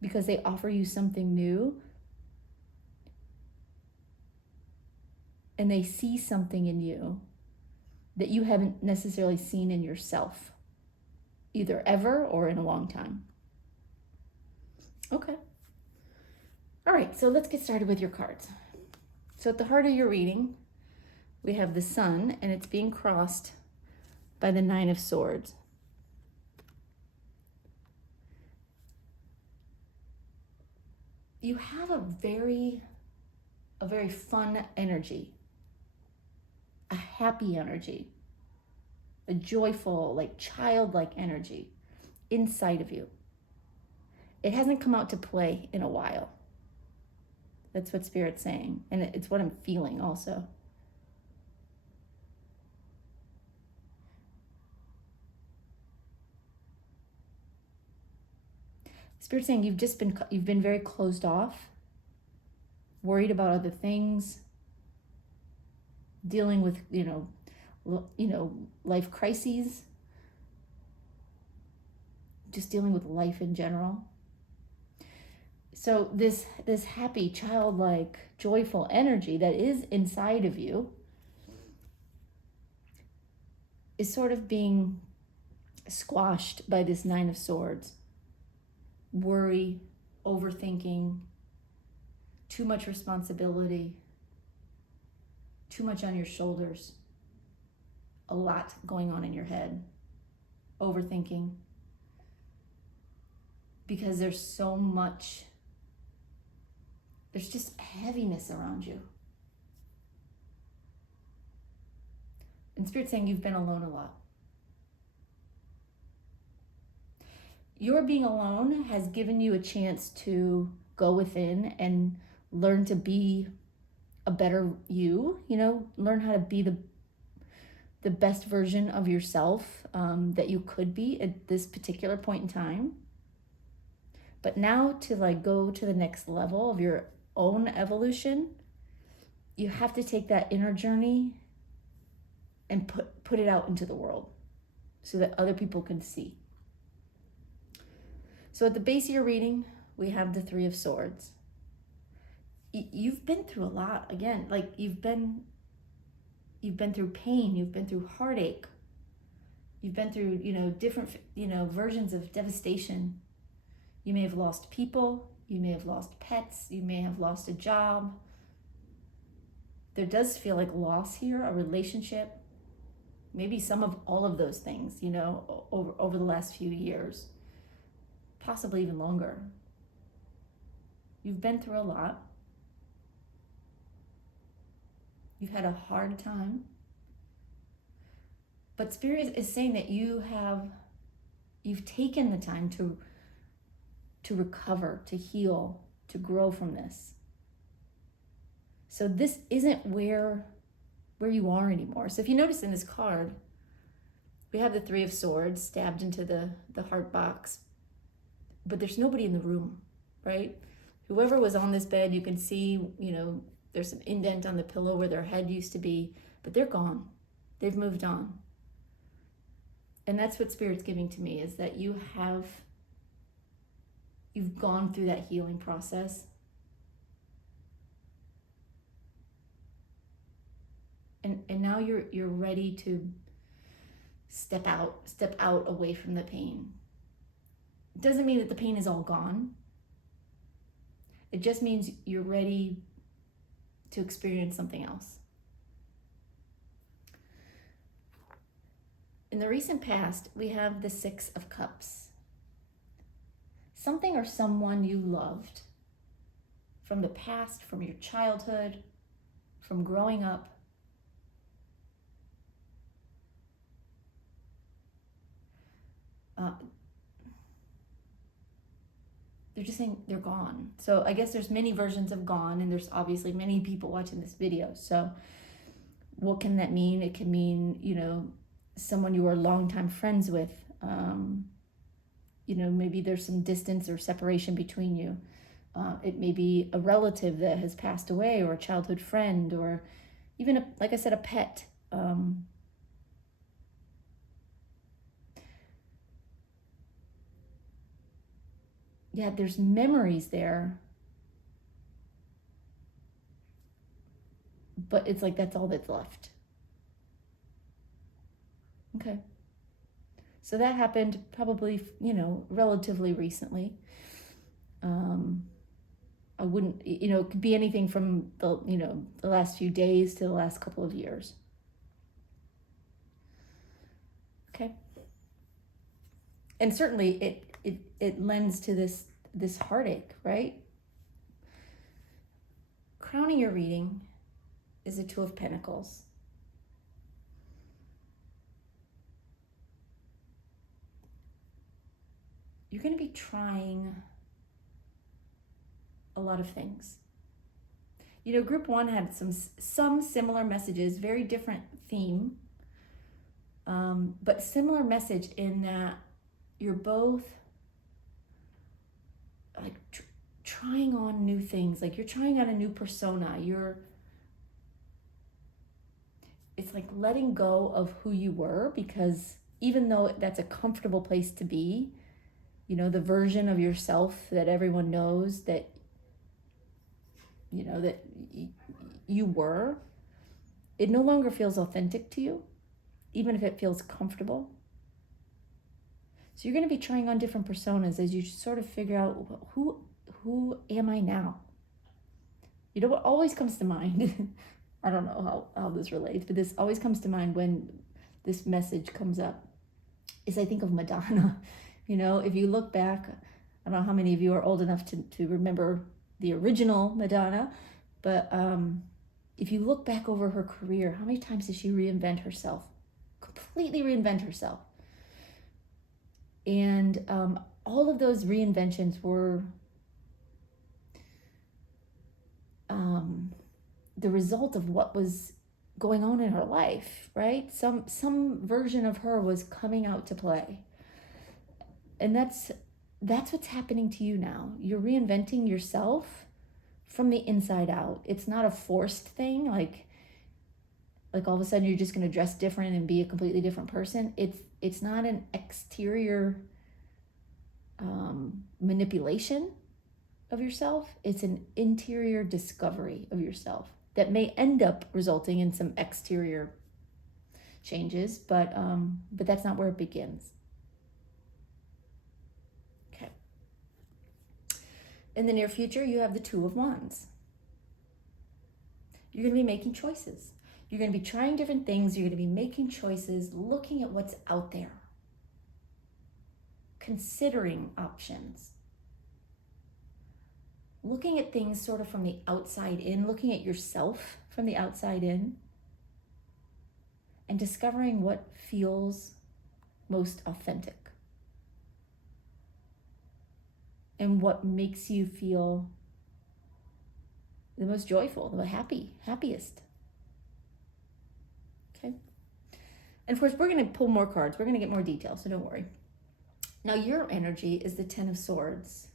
Because they offer you something new and they see something in you that you haven't necessarily seen in yourself, either ever or in a long time. Okay. All right, so let's get started with your cards. So at the heart of your reading, we have the Sun, and it's being crossed by the Nine of Swords. You have a very fun energy, a happy energy, a joyful, childlike energy inside of you. It hasn't come out to play in a while. That's what Spirit's saying, and it's what I'm feeling also. Spirit's saying you've been very closed off, worried about other things, dealing with, life crises, just dealing with life in general. So this happy, childlike, joyful energy that is inside of you is sort of being squashed by this Nine of Swords. Worry, overthinking, too much responsibility, too much on your shoulders, a lot going on in your head, overthinking, because there's just heaviness around you. And Spirit's saying you've been alone a lot. Your being alone has given you a chance to go within and learn to be a better you, learn how to be the best version of yourself that you could be at this particular point in time. But now to go to the next level of your own evolution, you have to take that inner journey and put it out into the world so that other people can see. So at the base of your reading, we have the Three of Swords. You've been through a lot. Again, you've been through pain, you've been through heartache, you've been through, different, versions of devastation. You may have lost people, you may have lost pets, you may have lost a job. There does feel like loss here, a relationship, maybe some of all of those things, over the last few years. Possibly even longer. You've been through a lot. You've had a hard time. But Spirit is saying that you've taken the time to recover, to heal, to grow from this. So this isn't where you are anymore. So if you notice in this card, we have the Three of Swords stabbed into the heart box. But there's nobody in the room, right? Whoever was on this bed, you can see, there's an indent on the pillow where their head used to be, but they're gone. They've moved on. And that's what Spirit's giving to me, is that you've gone through that healing process. And now you're ready to step out away from the pain. It doesn't mean that the pain is all gone. It just means you're ready to experience something else. In the recent past, we have the 6 of Cups. Something or someone you loved from the past, from your childhood, from growing up, they're just saying they're gone. So I guess there's many versions of gone, and there's obviously many people watching this video. So what can that mean? It can mean, someone you were longtime friends with. Maybe there's some distance or separation between you. It may be a relative that has passed away, or a childhood friend, or even, like I said, a pet. Yeah, there's memories there, but it's like that's all that's left. Okay. So that happened probably, relatively recently. I wouldn't, it could be anything from the last few days to the last couple of years. Okay. And certainly it lends to this heartache, right? Crowning your reading is a 2 of Pentacles. You're going to be trying a lot of things. Group 1 had some similar messages, very different theme, but similar message in that you're both like trying on new things. Like you're trying on a new persona. It's like letting go of who you were, because even though that's a comfortable place to be, the version of yourself that everyone knows that, that you were, it no longer feels authentic to you, even if it feels comfortable. So you're going to be trying on different personas as you sort of figure out who am I now? What always comes to mind, I don't know how this relates, but this always comes to mind when this message comes up, is I think of Madonna. If you look back, I don't know how many of you are old enough to remember the original Madonna, but if you look back over her career, how many times did she reinvent herself? Completely reinvent herself. And all of those reinventions were the result of what was going on in her life, right? Some version of her was coming out to play. And that's what's happening to you now. You're reinventing yourself from the inside out. It's not a forced thing, like all of a sudden you're just going to dress different and be a completely different person. It's not an exterior manipulation of yourself. It's an interior discovery of yourself that may end up resulting in some exterior changes, but that's not where it begins. Okay. In the near future, you have the 2 of Wands. You're going to be making choices. You're going to be trying different things. You're going to be making choices, looking at what's out there, considering options, looking at things sort of from the outside in, looking at yourself from the outside in, and discovering what feels most authentic and what makes you feel the most joyful, the happiest. Okay. And of course, we're going to pull more cards. We're going to get more details, so don't worry. Now, your energy is the 10 of Swords.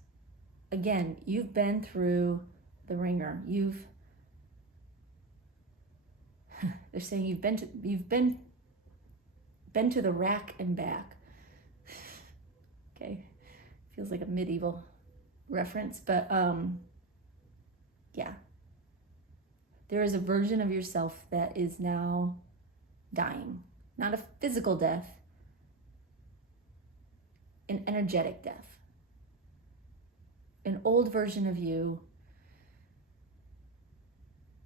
Again, you've been through the ringer. They're saying you've been been to the rack and back. Okay, feels like a medieval reference, but yeah. There is a version of yourself that is now dying. Not a physical death, an energetic death. An old version of you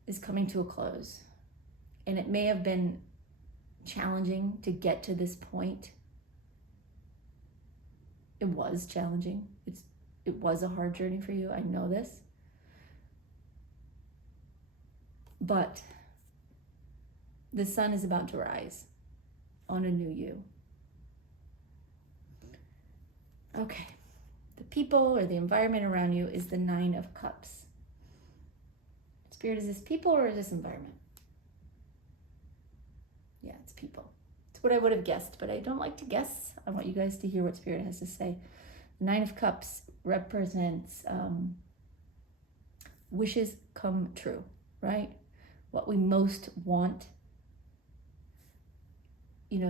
is coming to a close. And it may have been challenging to get to this point. It was challenging. It was a hard journey for you. I know this. But the sun is about to rise on a new you. Okay. The people or the environment around you is the 9 of Cups. Spirit, is this people or is this environment? Yeah, it's people. It's what I would have guessed, but I don't like to guess. I want you guys to hear what Spirit has to say. The 9 of Cups represents wishes come true, right? What we most want,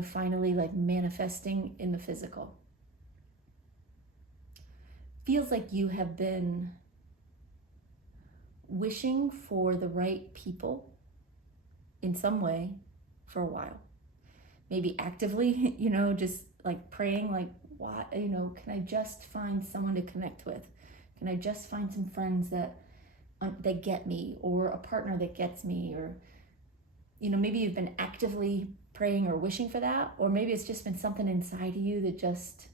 finally like manifesting in the physical. Feels like you have been wishing for the right people in some way for a while. Maybe actively, just like praying, like, why, can I just find someone to connect with? Can I just find some friends that get me, or a partner that gets me, or, maybe you've been actively praying or wishing for that, or maybe it's just been something inside of you that just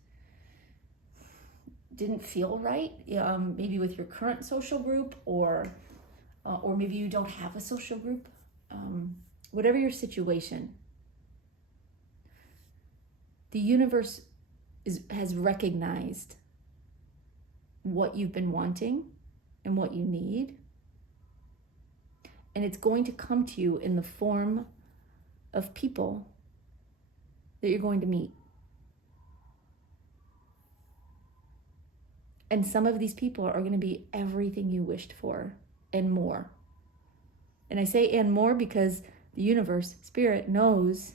didn't feel right, maybe with your current social group, or maybe you don't have a social group. Whatever your situation, the universe has recognized what you've been wanting and what you need, and it's going to come to you in the form of people that you're going to meet. And some of these people are going to be everything you wished for and more. And I say and more because the universe, Spirit, knows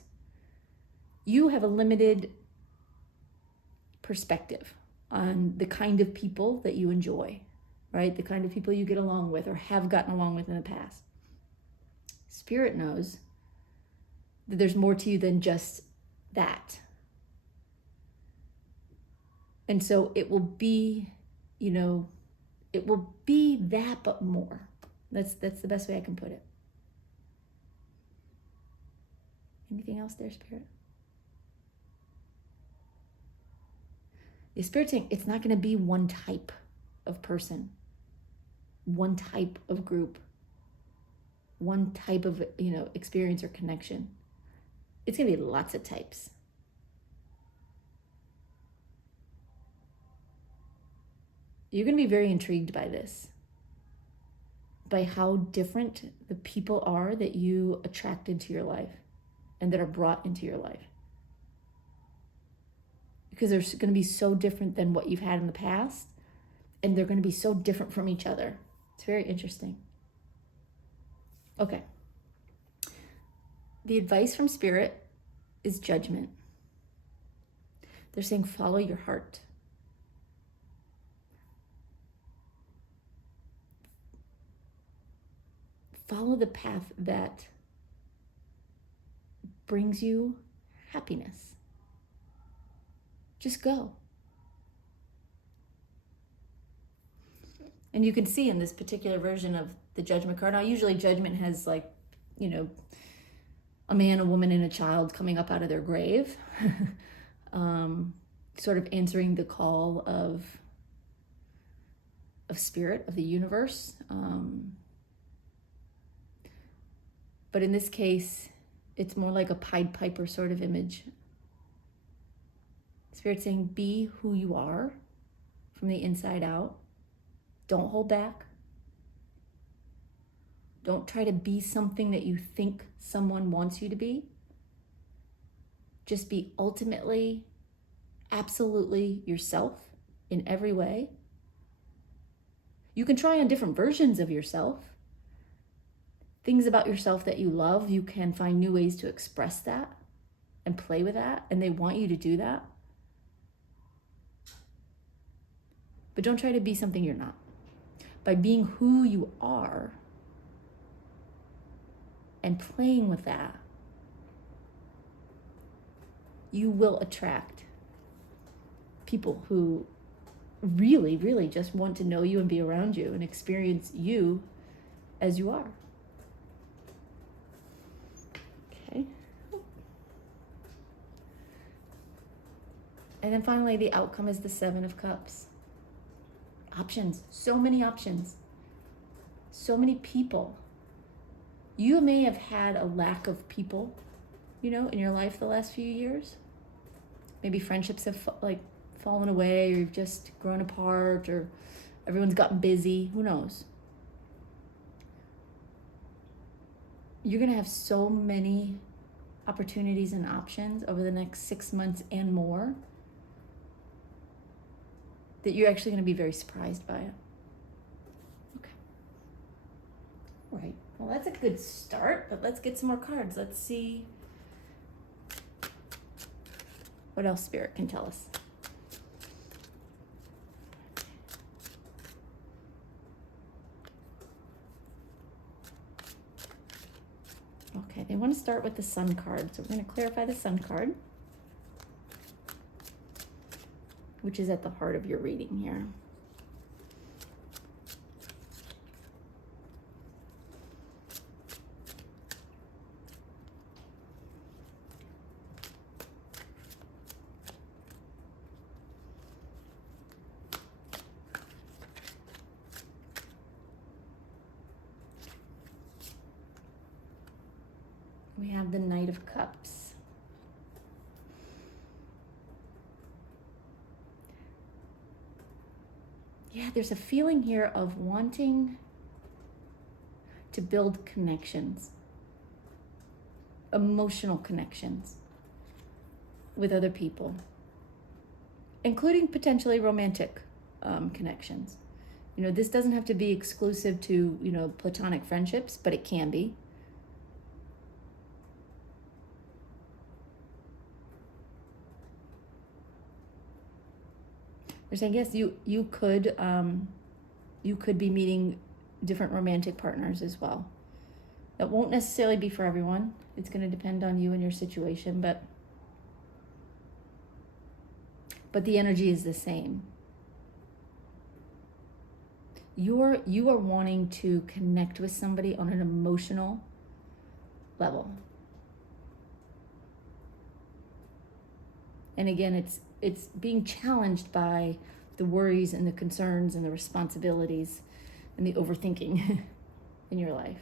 you have a limited perspective on the kind of people that you enjoy, right? The kind of people you get along with or have gotten along with in the past. Spirit knows that there's more to you than just that. And so it will be, it will be that, but more. That's the best way I can put it. Anything else there, Spirit? The Spirit's saying it's not going to be one type of person, one type of group, one type of, experience or connection. It's going to be lots of types. You're going to be very intrigued by this, by how different the people are that you attract into your life and that are brought into your life. Because they're going to be so different than what you've had in the past, and they're going to be so different from each other. It's very interesting. Okay. The advice from Spirit is judgment. They're saying follow your heart. Follow the path that brings you happiness. Just go. And you can see in this particular version of the Judgment card, now usually Judgment has a man, a woman, and a child coming up out of their grave, sort of answering the call of Spirit, of the universe. But in this case, it's more like a Pied Piper sort of image. Spirit saying, be who you are from the inside out. Don't hold back. Don't try to be something that you think someone wants you to be. Just be ultimately, absolutely yourself in every way. You can try on different versions of yourself. Things about yourself that you love, you can find new ways to express that and play with that, and they want you to do that. But don't try to be something you're not. By being who you are and playing with that, you will attract people who really, really just want to know you and be around you and experience you as you are. Okay. And then finally, the outcome is the Seven of Cups. Options, so many options, so many people. You may have had a lack of people, in your life the last few years. Maybe friendships have fallen away, or you've just grown apart, or everyone's gotten busy, who knows? You're gonna have so many opportunities and options over the next 6 months and more that you're actually going to be very surprised by it. Okay. All right. Well, that's a good start, but let's get some more cards. Let's see what else Spirit can tell us. Okay, they want to start with the Sun card. So we're going to clarify the Sun card, which is at the heart of your reading here. We have the Knight of Cups. Yeah, there's a feeling here of wanting to build connections, emotional connections with other people, including potentially romantic connections. This doesn't have to be exclusive to, platonic friendships, but it can be. They're saying, yes, you could be meeting different romantic partners as well. That won't necessarily be for everyone. It's going to depend on you and your situation, but the energy is the same. You are wanting to connect with somebody on an emotional level. And again, it's being challenged by the worries and the concerns and the responsibilities and the overthinking in your life.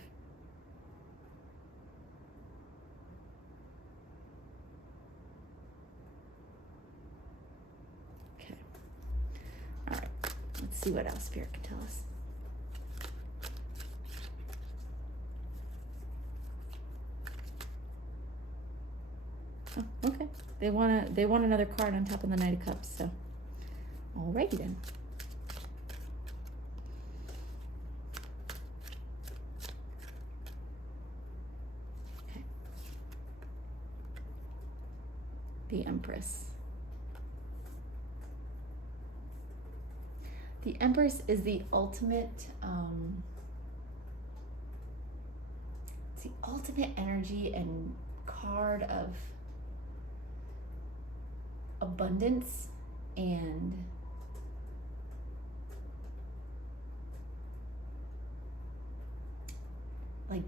Okay. All right. Let's see what else Spirit can tell us. Oh, okay. They want another card on top of the Knight of Cups, so alrighty then. Okay. The Empress. The Empress is the ultimate it's the ultimate energy and card of abundance and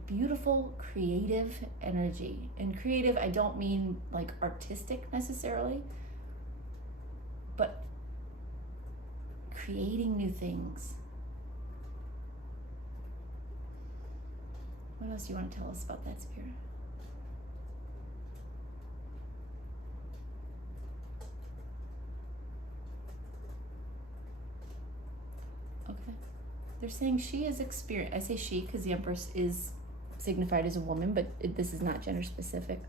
beautiful creative energy. And creative, I don't mean artistic necessarily, but creating new things. What else do you want to tell us about that, Spirit? Okay. They're saying she is experienced. I say she because the Empress is signified as a woman, but this is not gender specific.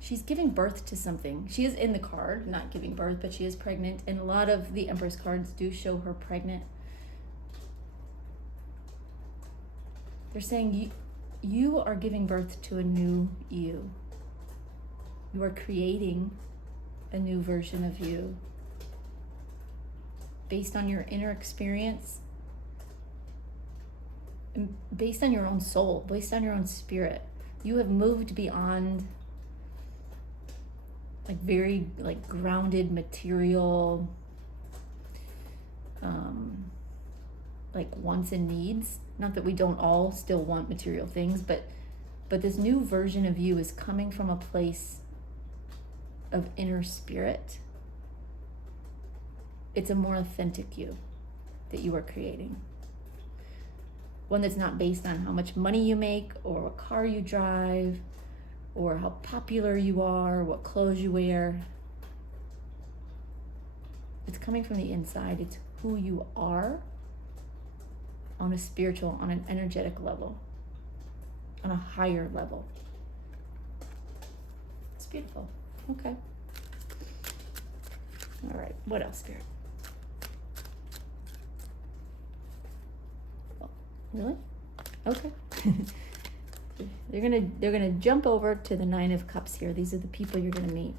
She's giving birth to something. She is in the card, not giving birth, but she is pregnant. And a lot of the Empress cards do show her pregnant. They're saying You are giving birth to a new you. You are creating a new version of you based on your inner experience, and based on your own soul, based on your own spirit. You have moved beyond like very like grounded material like wants and needs. Not that we don't all still want material things, but this new version of you is coming from a place of inner spirit. It's a more authentic you that you are creating. One that's not based on how much money you make or what car you drive or how popular you are, what clothes you wear. It's coming from the inside. It's who you are on a spiritual, on an energetic level, on a higher level. It's beautiful. Okay. All right. What else, Spirit? Oh, really? Okay. They're gonna jump over to the Nine of Cups here. These are the people you're gonna meet.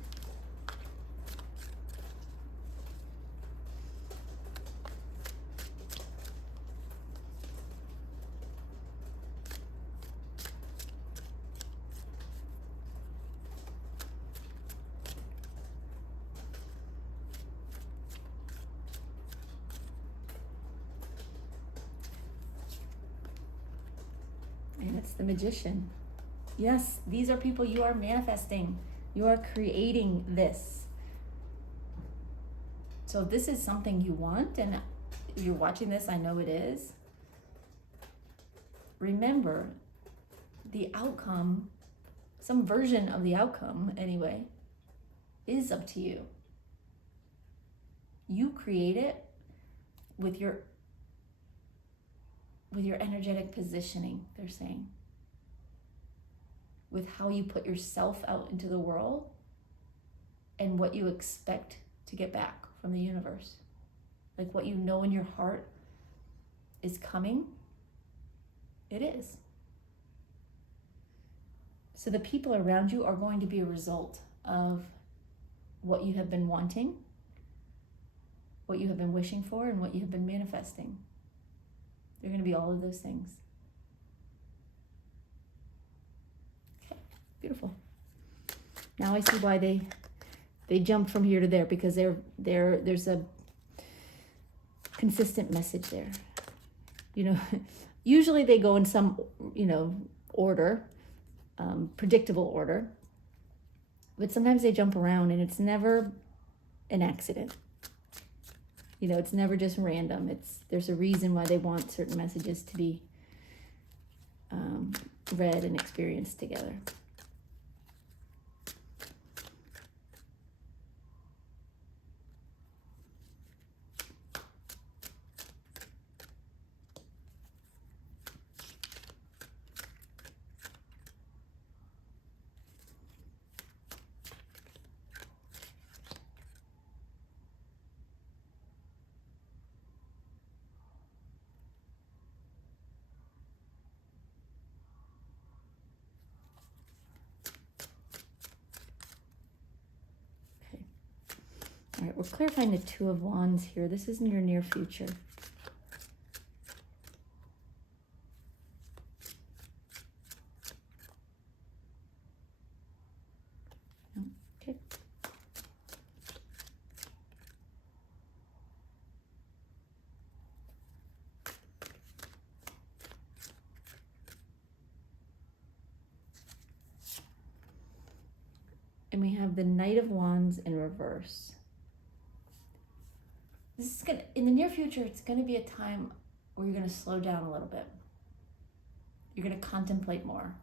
And it's the Magician. Yes, these are people you are manifesting. You are creating this. So if this is something you want, and if you're watching this, I know it is, remember the outcome, some version of the outcome anyway, is up to you. You create it with your energetic positioning, they're saying. With how you put yourself out into the world and what you expect to get back from the universe. Like what you know in your heart is coming, it is. So the people around you are going to be a result of what you have been wanting, what you have been wishing for, and what you have been manifesting. They're going to be all of those things. Okay, beautiful. Now I see why they jump from here to there, because there's a consistent message there. You know, usually they go in some, order, predictable order, but sometimes they jump around, and it's never an accident. It's never just random. There's a reason why they want certain messages to be read and experienced together. All right, we're clarifying the Two of Wands here. This is in your near future. Okay. And we have the Knight of Wands in reverse. This is in the near future, it's gonna be a time where you're gonna slow down a little bit. You're gonna contemplate more.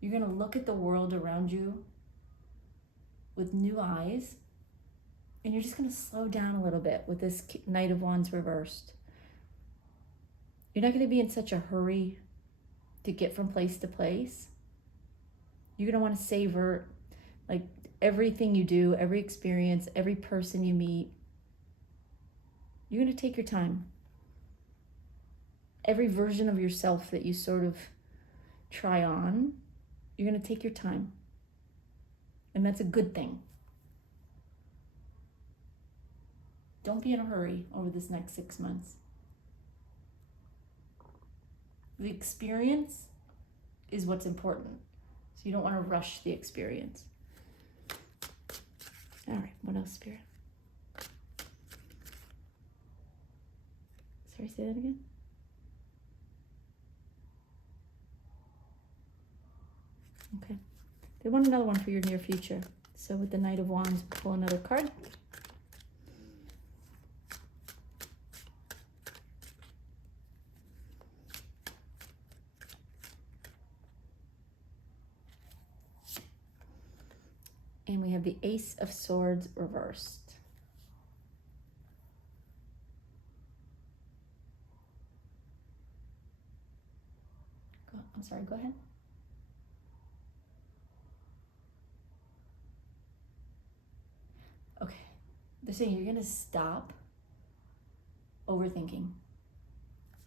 You're gonna look at the world around you with new eyes, and you're just gonna slow down a little bit with this Knight of Wands reversed. You're not gonna be in such a hurry to get from place to place. You're gonna wanna savor like everything you do, every experience, every person you meet. You're going to take your time. every version of yourself that you sort of try on, you're going to take your time. And that's a good thing. Don't be in a hurry over this next 6 months. The experience is what's important. So you don't want to rush the experience. All right, what else, Spirit? Sorry, say that again? Okay. They want another one for your near future. So with the Knight of Wands, pull another card. And we have the Ace of Swords reversed. I'm sorry, go ahead. Okay, they're saying you're gonna stop overthinking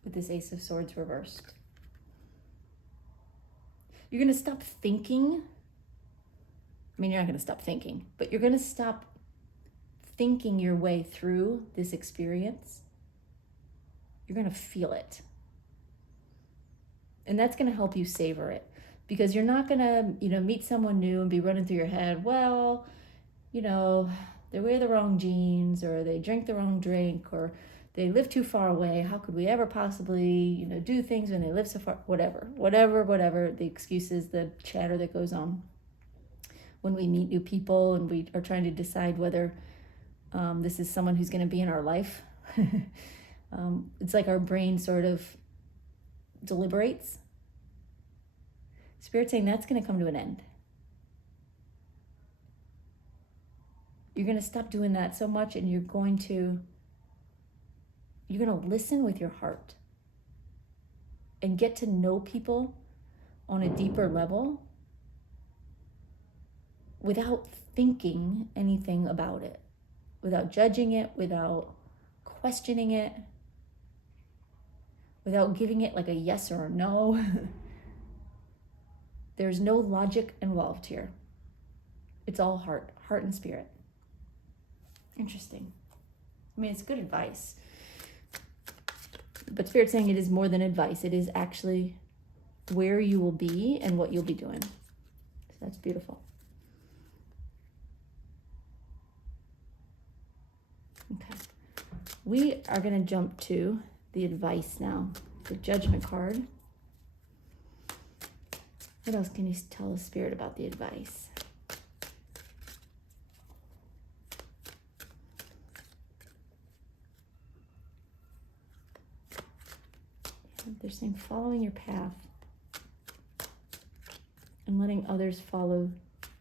with this Ace of Swords reversed. You're gonna stop thinking. I mean, you're not gonna stop thinking, but you're gonna stop thinking your way through this experience. You're gonna feel it. And that's gonna help you savor it, because you're not gonna, meet someone new and be running through your head, well, they wear the wrong jeans, or they drink the wrong drink, or they live too far away. How could we ever possibly, do things when they live so far? Whatever, the excuses, the chatter that goes on when we meet new people and we are trying to decide whether this is someone who's going to be in our life. It's like our brain sort of deliberates. Spirit's saying that's going to come to an end. You're going to stop doing that so much, and you're going to listen with your heart and get to know people on a deeper level without thinking anything about it, without judging it, without questioning it, without giving it like a yes or a no. There's no logic involved here. It's all heart and spirit. Interesting. I mean, it's good advice. But Spirit's saying it is more than advice. It is actually where you will be and what you'll be doing. So that's beautiful. Okay. We are going to jump to the advice now. The Judgment card. What else can you tell the Spirit about the advice? They're saying following your path and letting others follow,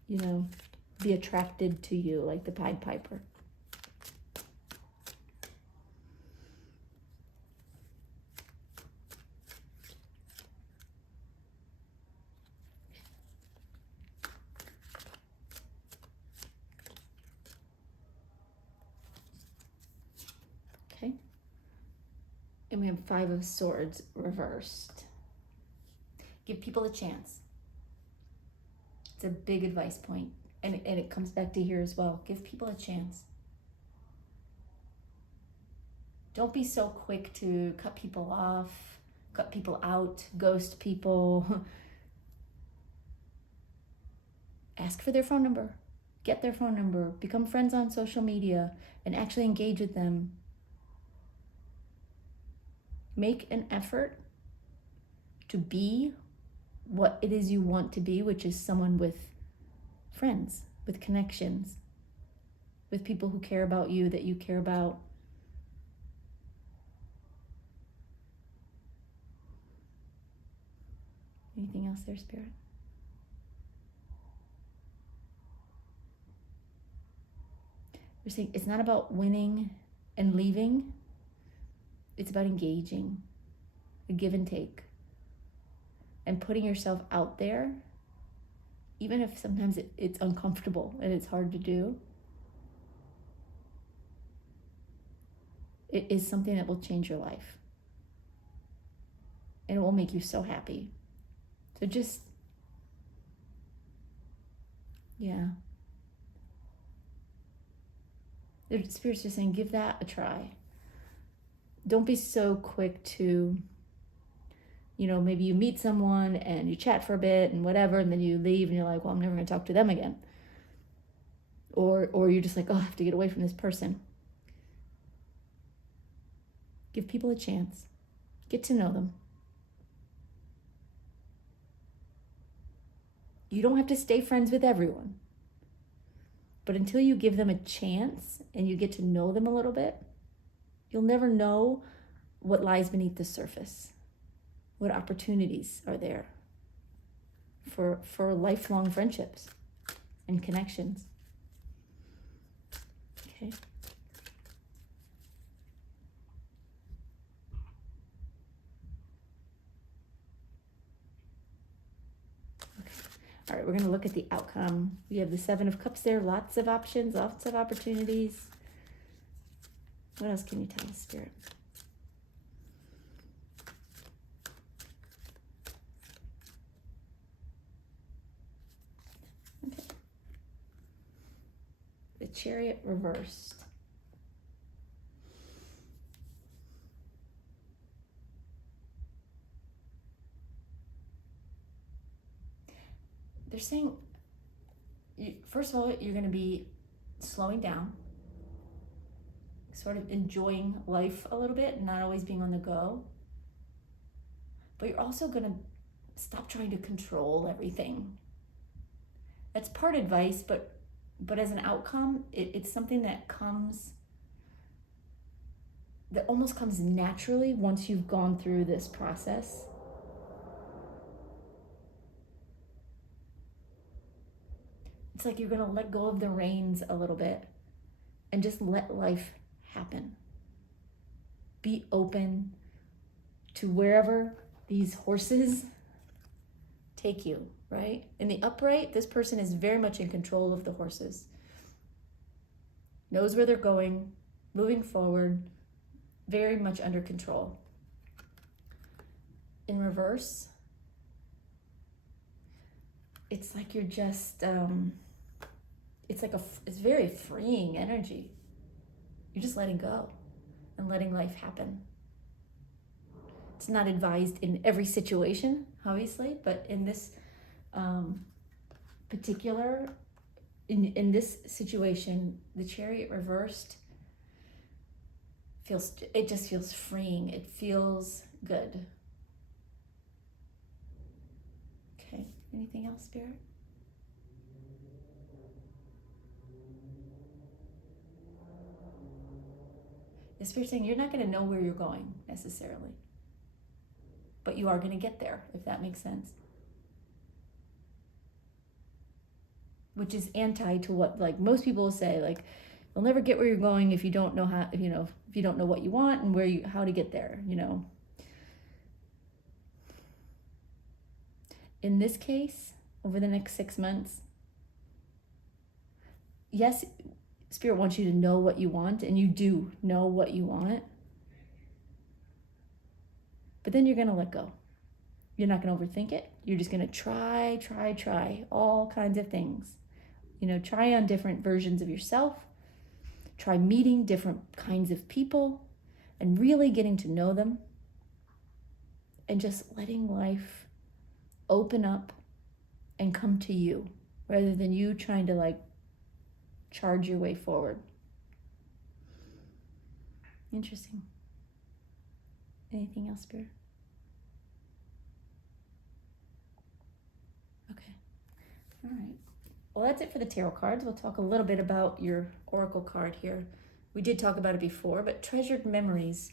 be attracted to you, like the Pied Piper. Okay. And we have Five of Swords reversed. Give people a chance. It's a big advice point. And it comes back to here as well. Give people a chance. Don't be so quick to cut people off, cut people out, ghost people. Ask for their phone number. Get their phone number. Become friends on social media and actually engage with them. Make an effort to be what it is you want to be, which is someone with friends, with connections, with people who care about you, that you care about. Anything else there, Spirit? We're saying it's not about winning and leaving. It's about engaging, a give and take, and putting yourself out there, even if sometimes it's uncomfortable and it's hard to do. It is something that will change your life. and it will make you so happy. So just, yeah. The Spirit's just saying, give that a try. Don't be so quick to, maybe you meet someone and you chat for a bit and whatever, and then you leave and you're like, well, I'm never going to talk to them again. Or you're just like, oh, I have to get away from this person. Give people a chance. Get to know them. You don't have to stay friends with everyone. But until you give them a chance and you get to know them a little bit, you'll never know what lies beneath the surface, what opportunities are there for lifelong friendships and connections. Okay. All right, we're going to look at the outcome. We have the Seven of Cups there, lots of options, lots of opportunities. What else can you tell us, Spirit? Okay. The Chariot reversed. They're saying, first of all, you're going to be slowing down, sort of enjoying life a little bit, not always being on the go. But you're also going to stop trying to control everything. That's part advice, but as an outcome, it's something that almost comes naturally once you've gone through this process. It's like you're going to let go of the reins a little bit and just let life happen. Be open to wherever these horses take you, right? In the upright, this person is very much in control of the horses. Knows where they're going, moving forward, very much under control. In reverse, it's like you're just, it's very freeing energy. You're just letting go and letting life happen. It's not advised in every situation, obviously, but in this particular, in this situation, the Chariot reversed just feels freeing. It feels good. Okay, anything else, Spirit? The Spirit's saying you're not going to know where you're going necessarily, but you are going to get there, if that makes sense. Which is anti to what, like, most people will say, like, you'll never get where you're going if you don't know how, if you don't know what you want and how to get there, In this case, over the next 6 months, yes, Spirit wants you to know what you want, and you do know what you want. But then you're going to let go. You're not going to overthink it. You're just going to try all kinds of things. Try on different versions of yourself. Try meeting different kinds of people and really getting to know them. And just letting life open up and come to you rather than you trying to charge your way forward. Interesting. Anything else, Spirit? Okay. All right. Well, that's it for the tarot cards. We'll talk a little bit about your oracle card here. We did talk about it before, but treasured memories.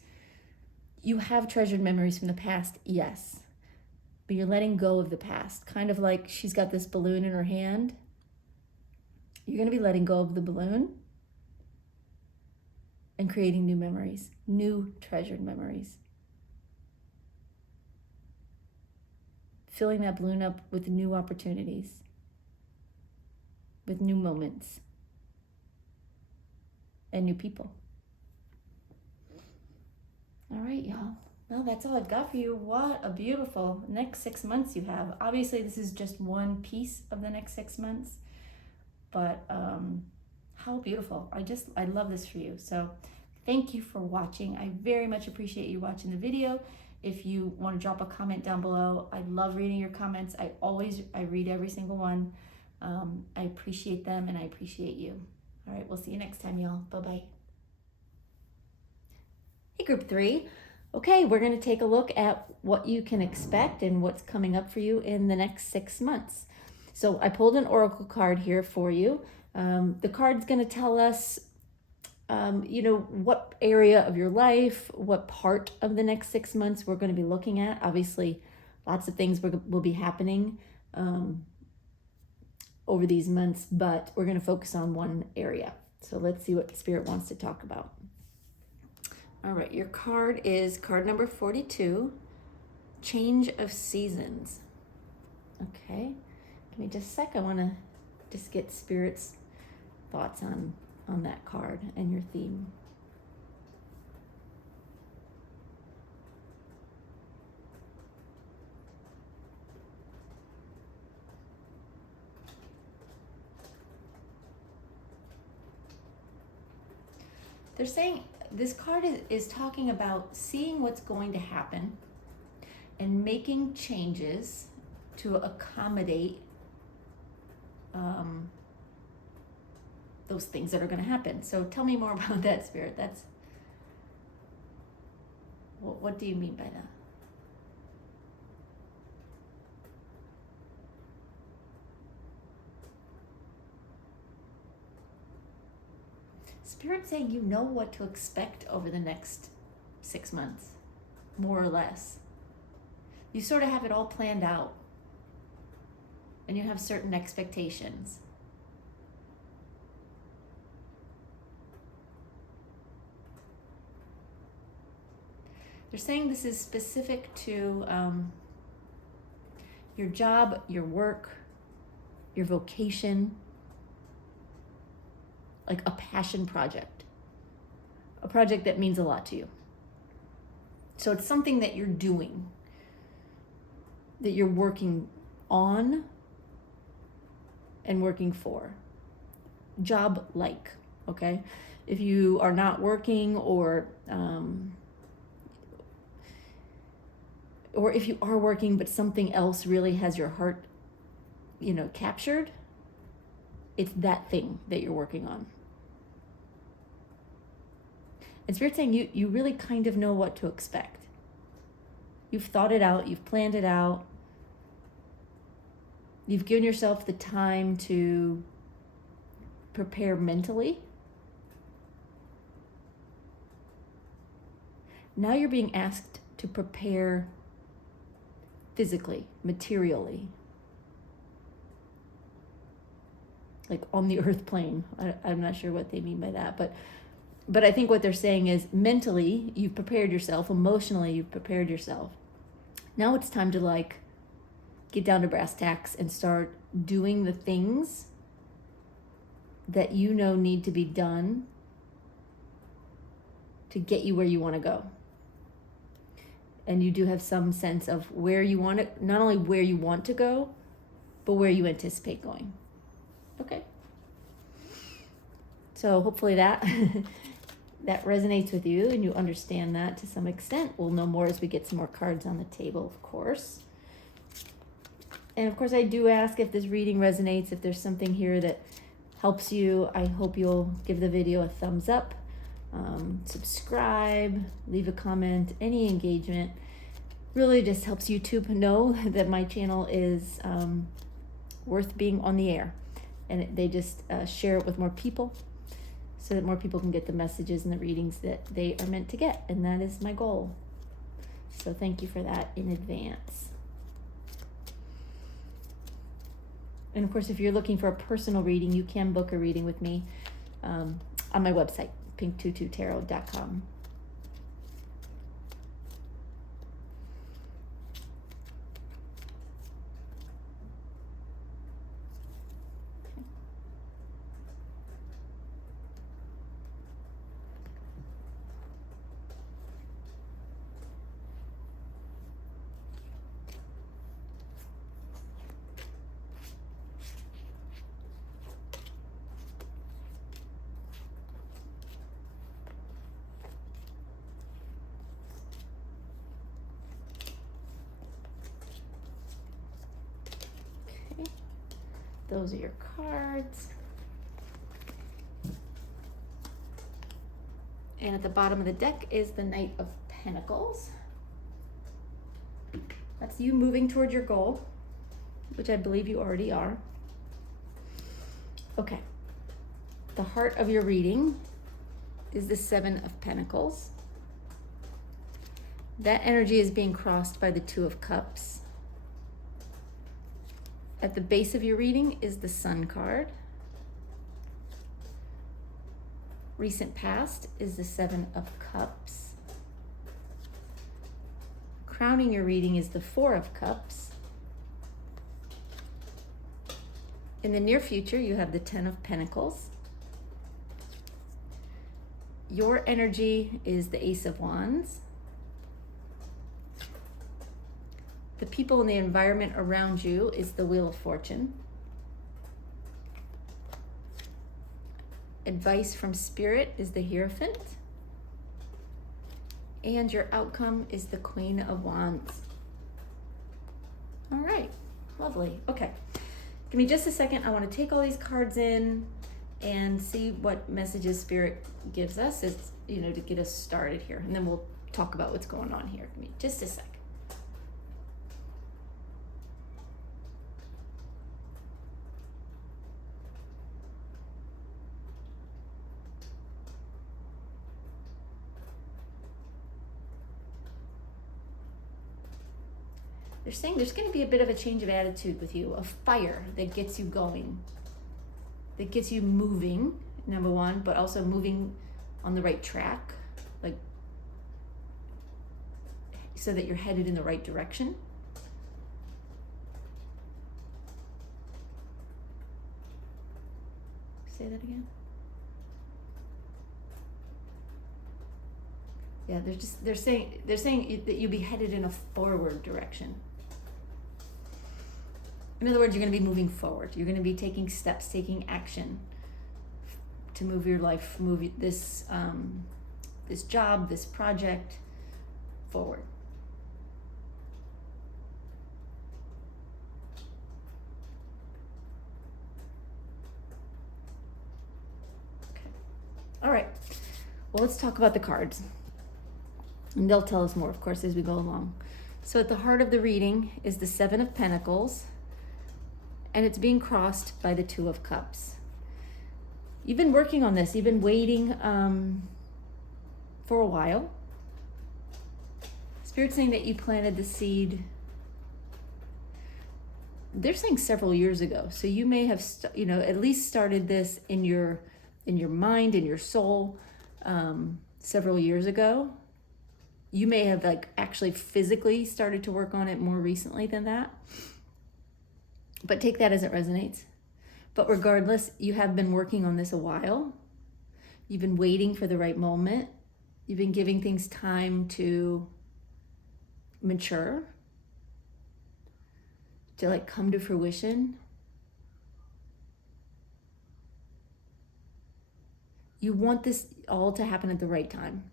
You have treasured memories from the past, yes. But you're letting go of the past. Kind of like she's got this balloon in her hand. You're going to be letting go of the balloon and creating new memories, new treasured memories. Filling that balloon up with new opportunities, with new moments, and new people. All right, y'all. Well, that's all I've got for you. What a beautiful next 6 months you have. Obviously, this is just one piece of the next 6 months, but how beautiful. I love this for you. So thank you for watching. I very much appreciate you watching the video. If you want to drop a comment down below, I love reading your comments. I read every single one. I appreciate them and I appreciate you. All right, we'll see you next time, y'all. Bye-bye. Hey, group 3. Okay, we're going to take a look at what you can expect and what's coming up for you in the next 6 months. So I pulled an oracle card here for you. The card's going to tell us, what area of your life, what part of the next 6 months we're going to be looking at. Obviously, lots of things will be happening over these months, but we're going to focus on one area. So let's see what Spirit wants to talk about. All right, your card is card number 42, Change of Seasons. Okay, give me just a sec. I want to just get Spirit's thoughts on that card and your theme. They're saying this card is talking about seeing what's going to happen and making changes to accommodate those things that are going to happen. So tell me more about that, Spirit. What do you mean by that? Spirit saying you know what to expect over the next 6 months, more or less. You sort of have it all planned out, and you have certain expectations. They're saying this is specific to your job, your work, your vocation, like a passion project, a project that means a lot to you. So it's something that you're doing, that you're working on and working for. Job-like, okay? If you are not working or if you are working but something else really has your heart, captured, it's that thing that you're working on. And Spirit's saying you really kind of know what to expect. You've thought it out, you've planned it out. You've given yourself the time to prepare mentally. Now you're being asked to prepare physically, materially. Like on the earth plane. I'm not sure what they mean by that, but I think what they're saying is mentally you've prepared yourself, emotionally you've prepared yourself. Now it's time to get down to brass tacks and start doing the things that need to be done to get you where you want to go. And you do have some sense of where you want to, not only where you want to go, but where you anticipate going. Okay. So hopefully that that resonates with you and you understand that to some extent. We'll know more as we get some more cards on the table, of course. And of course, I do ask if this reading resonates, if there's something here that helps you. I hope you'll give the video a thumbs up, subscribe, leave a comment, any engagement. Really just helps YouTube know that my channel is worth being on the air. And they just share it with more people so that more people can get the messages and the readings that they are meant to get. And that is my goal. So thank you for that in advance. And of course, if you're looking for a personal reading, you can book a reading with me on my website, pinktututarot.com. those are your cards. And at the bottom of the deck is the Knight of Pentacles. That's you moving toward your goal, which I believe you already are. Okay. The heart of your reading is the Seven of Pentacles. That energy is being crossed by the Two of Cups. At the base of your reading is the Sun card. Recent past is the Seven of Cups. Crowning your reading is the Four of Cups. In the near future, you have the Ten of Pentacles. Your energy is the Ace of Wands. The people in the environment around you is the Wheel of Fortune. Advice from Spirit is the Hierophant. And your outcome is the Queen of Wands. All right, lovely. Okay, give me just a second. I want to take all these cards in and see what messages Spirit gives us, is, you know, to get us started here. And then we'll talk about what's going on here. Give me just a second. They're saying there's going to be a bit of a change of attitude with you, a fire that gets you going, that gets you moving, number one, but also moving on the right track, like so that you're headed in the right direction. Say that again. Yeah, they're saying that you'll be headed in a forward direction. In other words, you're going to be moving forward. You're going to be taking steps, taking action to move your life, move this this job, this project forward. Okay. All right. Well, let's talk about the cards. And they'll tell us more, of course, as we go along. So at the heart of the reading is the Seven of Pentacles, and it's being crossed by the Two of Cups. You've been working on this. You've been waiting for a while. Spirit's saying that you planted the seed. They're saying several years ago. So you may have, at least started this in your mind, in your soul, several years ago. You may have actually physically started to work on it more recently than that. But take that as it resonates. But regardless, you have been working on this a while. You've been waiting for the right moment. You've been giving things time to mature, to come to fruition. You want this all to happen at the right time.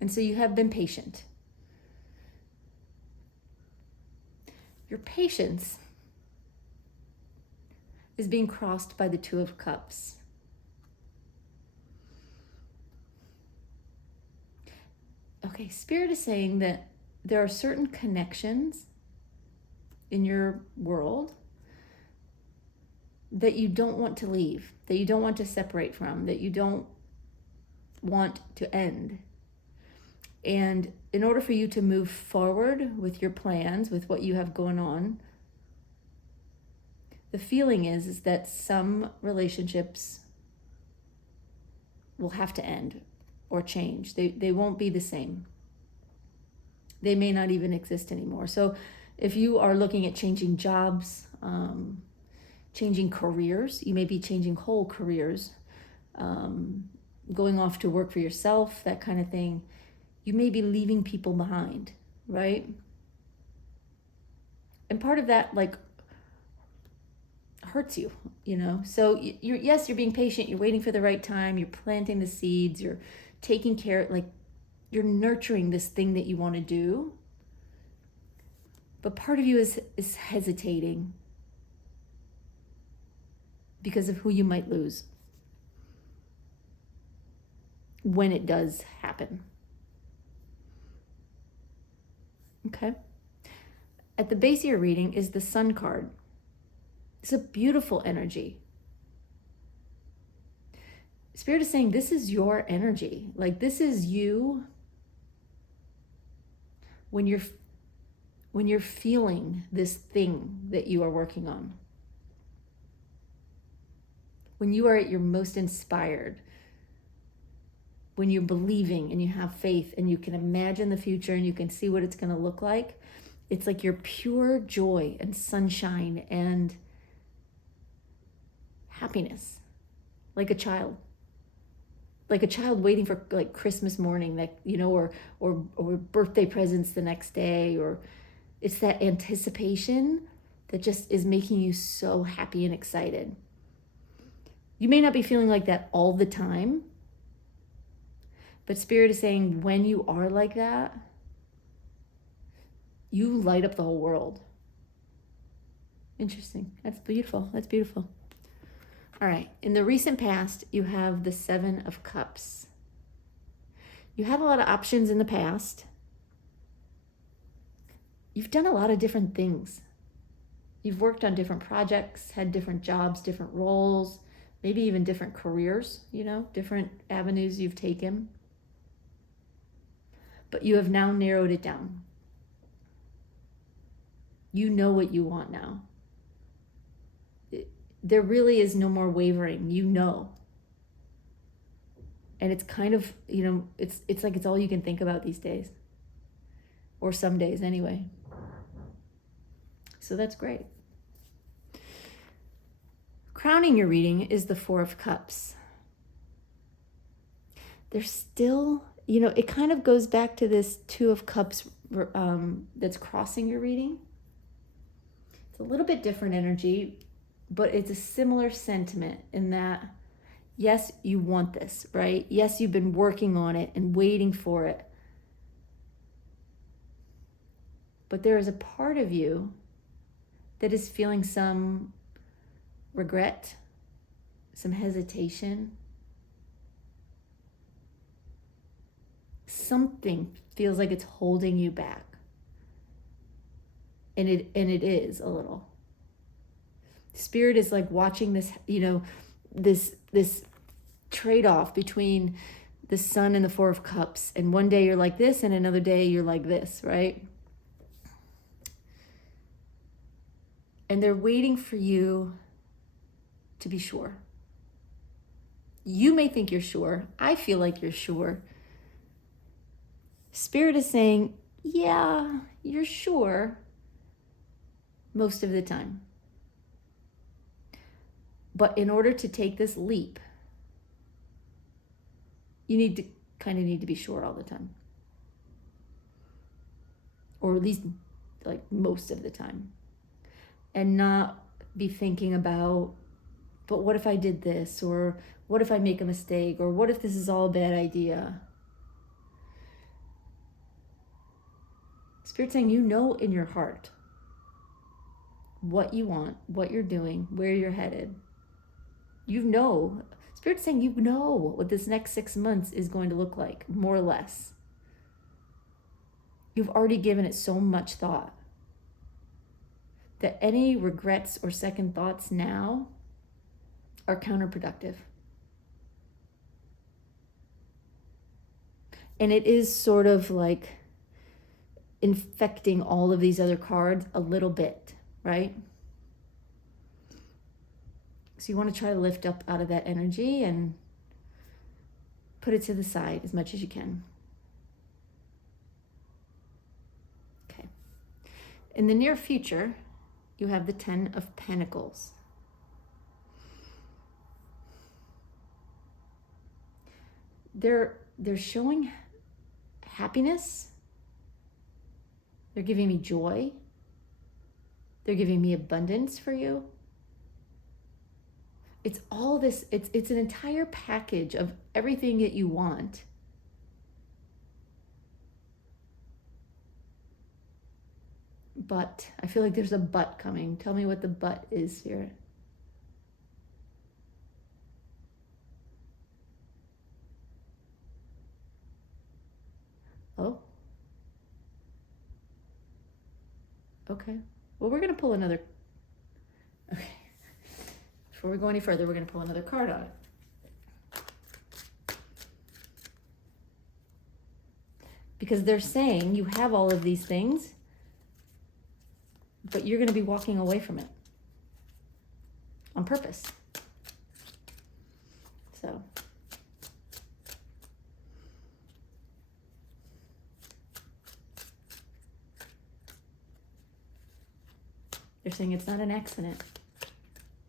And so you have been patient. Your patience is being crossed by the Two of Cups. Okay, Spirit is saying that there are certain connections in your world that you don't want to leave, that you don't want to separate from, that you don't want to end. And in order for you to move forward with your plans, with what you have going on, the feeling is that some relationships will have to end or change. They won't be the same. They may not even exist anymore. So if you are looking at changing jobs, changing careers, you may be changing whole careers, going off to work for yourself, that kind of thing. You may be leaving people behind, right? And part of that hurts you, So you're being patient, you're waiting for the right time, you're planting the seeds, you're taking care, you're nurturing this thing that you want to do. But part of you is hesitating. because of who you might lose when it does happen. Okay? At the base of your reading is the Sun card. It's a beautiful energy. Spirit is saying this is your energy. Like, this is you when you're feeling this thing that you are working on. When you are at your most inspired, when you're believing and you have faith and you can imagine the future and you can see what it's going to look like, it's like your pure joy and sunshine and happiness, like a child. Like a child waiting for like Christmas morning, that, you know, or birthday presents the next day, or it's that anticipation that just is making you so happy and excited. You may not be feeling like that all the time, but Spirit is saying when you are like that, you light up the whole world. Interesting. That's beautiful. That's beautiful. All right. In the recent past, you have the Seven of Cups. You had a lot of options in the past. You've done a lot of different things. You've worked on different projects, had different jobs, different roles, maybe even different careers, you know, different avenues you've taken. But you have now narrowed it down. You know what you want now. There really is no more wavering, you know. And it's kind of, you know, it's like it's all you can think about these days. Or some days anyway. So that's great. Crowning your reading is the Four of Cups. There's still, you know, it kind of goes back to this Two of Cups that's crossing your reading. It's a little bit different energy, but it's a similar sentiment in that, yes, you want this, right? Yes, you've been working on it and waiting for it. But there is a part of you that is feeling some regret, some hesitation. Something feels like it's holding you back. And it is a little. Spirit is like watching this, you know, this trade-off between the Sun and the Four of Cups. And one day you're like this, and another day you're like this, right? And they're waiting for you to be sure. You may think you're sure. I feel like you're sure. Spirit is saying, yeah, you're sure most of the time. But in order to take this leap, you need to be sure all the time. Or at least like most of the time. And not be thinking about, but what if I did this? Or what if I make a mistake? Or what if this is all a bad idea? Spirit's saying, you know in your heart what you want, what you're doing, where you're headed. You know. Spirit's saying you know what this next 6 months is going to look like, more or less. You've already given it so much thought that any regrets or second thoughts now are counterproductive. And it is sort of like infecting all of these other cards a little bit, right? So you want to try to lift up out of that energy and put it to the side as much as you can. Okay. In the near future, you have the Ten of Pentacles. They're showing happiness. They're giving me joy. They're giving me abundance for you. It's all this, it's an entire package of everything that you want. But I feel like there's a but coming. Tell me what the but is, Spirit. Okay. Well, we're going to pull another. Okay. Before we go any further, we're going to pull another card out. Because they're saying you have all of these things, but you're going to be walking away from it on purpose. So. They're saying it's not an accident.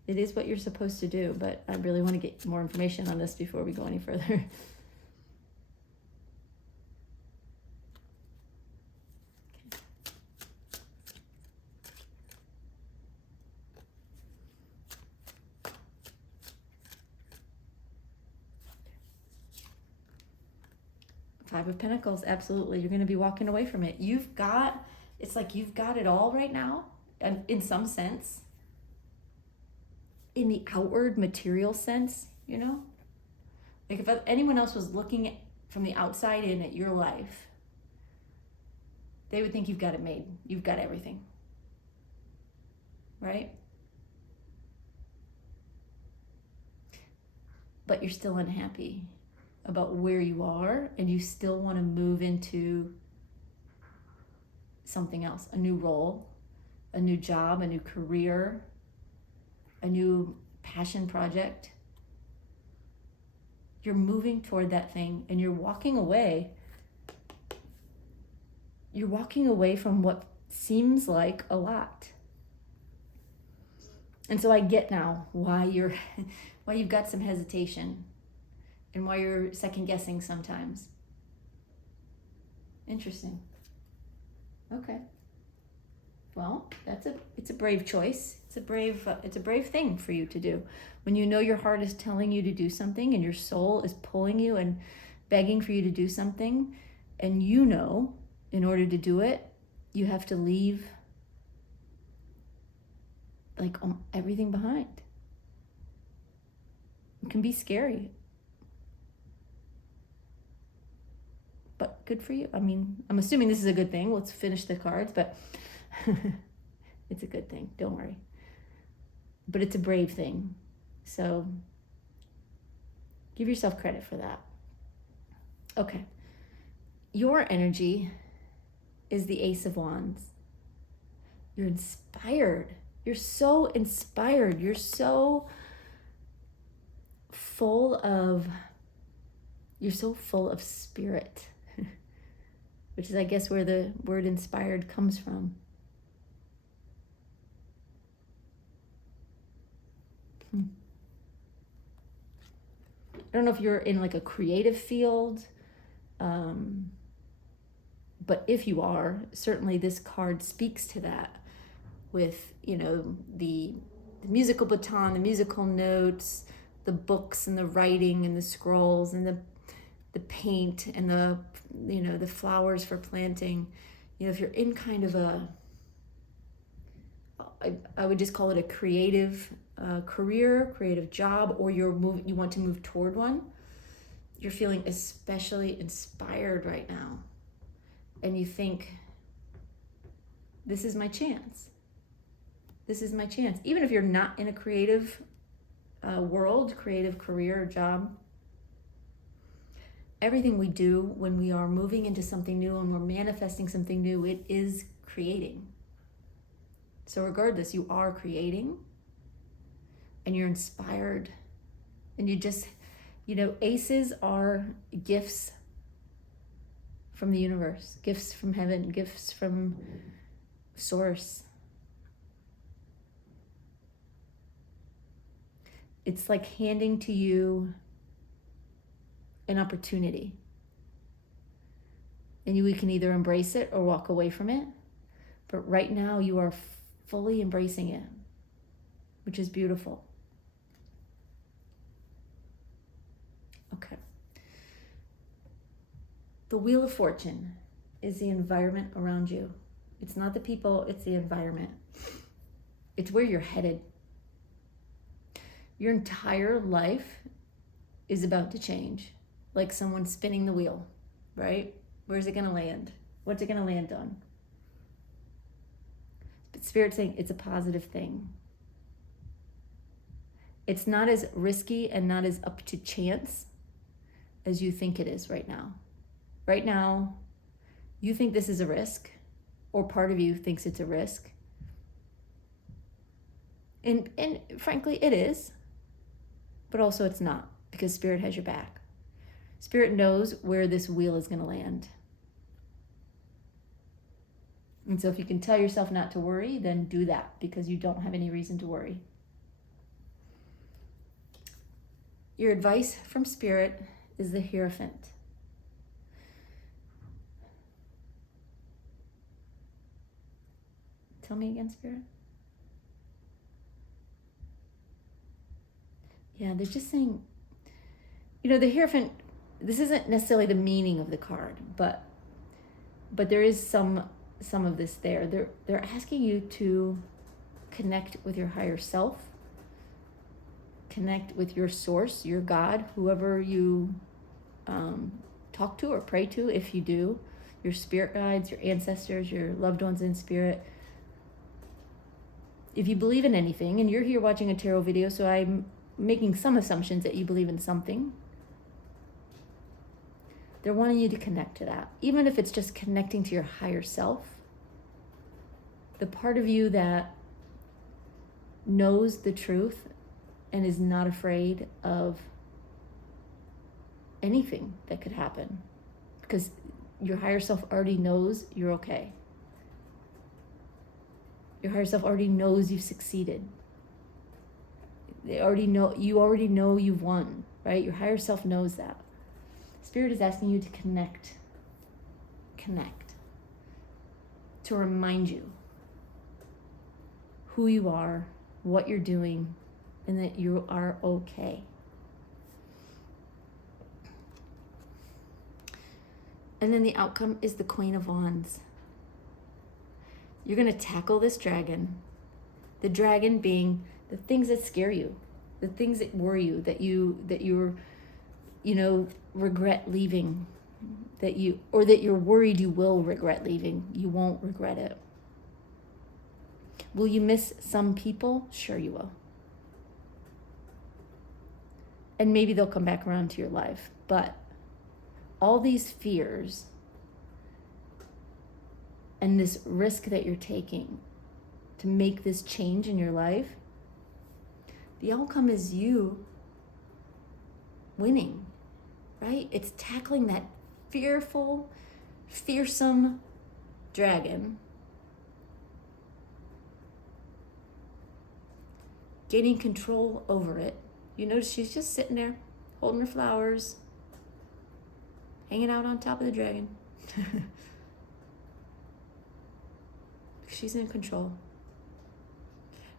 It is what you're supposed to do, but I really want to get more information on this before we go any further. Five of Pentacles, absolutely. You're going to be walking away from it. It's like you've got it all right now, and in some sense, in the outward material sense, you know? Like if anyone else was looking from the outside in at your life, they would think you've got it made. You've got everything. Right? But you're still unhappy about where you are, and you still want to move into something else, a new role, a new job, a new career, a new passion project. You're moving toward that thing, and you're walking away. You're walking away from what seems like a lot. And so I get now why you've got some hesitation and why you're second guessing sometimes. Interesting. Okay. Well, it's a brave choice. It's a brave thing for you to do. When you know your heart is telling you to do something and your soul is pulling you and begging for you to do something, and you know in order to do it, you have to leave like everything behind. It can be scary. But good for you. I mean, I'm assuming this is a good thing. Let's finish the cards, but it's a good thing. Don't worry. But it's a brave thing. So give yourself credit for that. Okay. Your energy is the Ace of Wands. You're inspired. You're so inspired. You're so full of spirit, which is, I guess, where the word inspired comes from. I don't know if you're in like a creative field, but if you are, certainly this card speaks to that with, the musical baton, the musical notes, the books and the writing and the scrolls and the paint and the flowers for planting. If you're in kind of I would just call it a creative career, creative job, or you want to move toward one, you're feeling especially inspired right now. And you think, this is my chance. This is my chance. Even if you're not in a creative world, creative career or job, everything we do when we are moving into something new and we're manifesting something new, it is creating. So regardless, you are creating and you're inspired. And you just, aces are gifts from the universe, gifts from heaven, gifts from source. It's like handing to you an opportunity. And we can either embrace it or walk away from it. But right now you are fully embracing it, which is beautiful. Okay. The Wheel of Fortune is the environment around you. It's not the people, it's the environment. It's where you're headed. Your entire life is about to change, like someone spinning the wheel, right? Where's it going to land? What's it going to land on? Spirit saying it's a positive thing. It's not as risky and not as up to chance as you think it is right now. Right now, you think this is a risk, or part of you thinks it's a risk. And frankly, it is, but also it's not, because Spirit has your back. Spirit knows where this wheel is going to land. And so if you can tell yourself not to worry, then do that, because you don't have any reason to worry. Your advice from Spirit is the Hierophant. Tell me again, Spirit. Yeah, they're just saying, the Hierophant, this isn't necessarily the meaning of the card, but there is some of this there. They're asking you to connect with your higher self, connect with your source, your God, whoever you talk to or pray to, if you do, your spirit guides, your ancestors, your loved ones in spirit. If you believe in anything, and you're here watching a tarot video, so I'm making some assumptions that you believe in something, they're wanting you to connect to that. Even if it's just connecting to your higher self, the part of you that knows the truth and is not afraid of anything that could happen, because your higher self already knows you're okay. Your higher self already knows you've succeeded. You already know you've won, right? Your higher self knows that. Spirit is asking you to connect, to remind you who you are, what you're doing, and that you are okay. And then the outcome is the Queen of Wands. You're going to tackle this dragon. The dragon being the things that scare you, the things that worry you, that you're regret leaving, that you're worried you will regret leaving. You won't regret it. Will you miss some people? Sure you will. And maybe they'll come back around to your life. But all these fears and this risk that you're taking to make this change in your life, the outcome is you winning, right? It's tackling that fearful, fearsome dragon, gaining control over it. You notice she's just sitting there, holding her flowers, hanging out on top of the dragon. She's in control.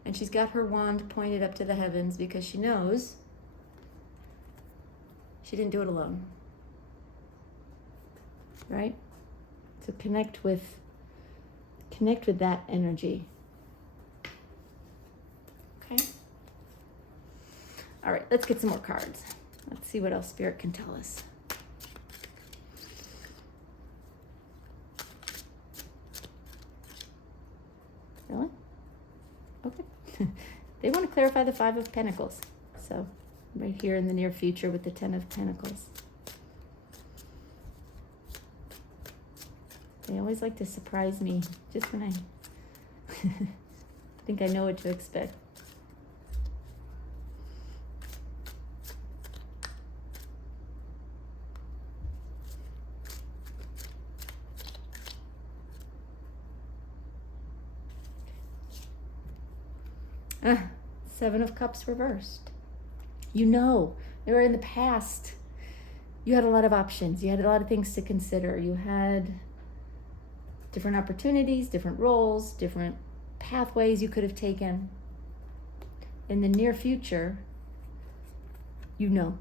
And she's got her wand pointed up to the heavens, because she knows she didn't do it alone. Right? So connect with that energy. Okay? All right, let's get some more cards. Let's see what else Spirit can tell us. Really? Okay. They want to clarify the Five of Pentacles. So right here in the near future with the Ten of Pentacles. They always like to surprise me just when I think I know what to expect. Seven of Cups reversed. They were in the past. You had a lot of options. You had a lot of things to consider. You had different opportunities, different roles, different pathways you could have taken. In the near future, you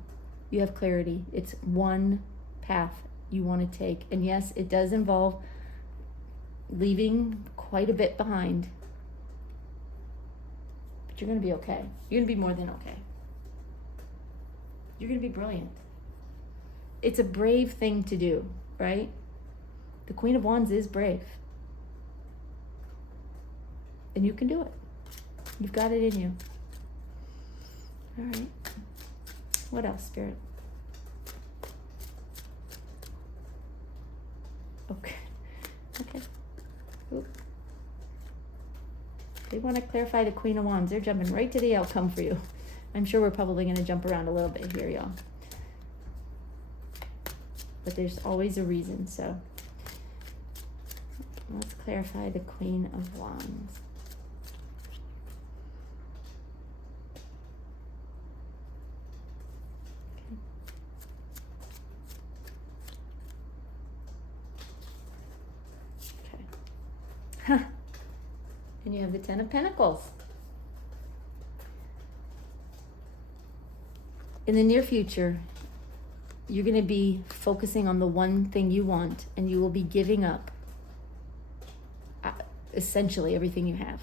have clarity. It's one path you want to take. And yes, it does involve leaving quite a bit behind. But you're going to be okay. You're going to be more than okay. You're going to be brilliant. It's a brave thing to do, right? The Queen of Wands is brave. And you can do it. You've got it in you. All right. What else, Spirit? Okay. Okay. Oop. They want to clarify the Queen of Wands. They're jumping right to the outcome for you. I'm sure we're probably going to jump around a little bit here, y'all. But there's always a reason, so let's clarify the Queen of Wands. Okay. Okay. And you have the Ten of Pentacles. In the near future, you're going to be focusing on the one thing you want, and you will be giving up essentially everything you have,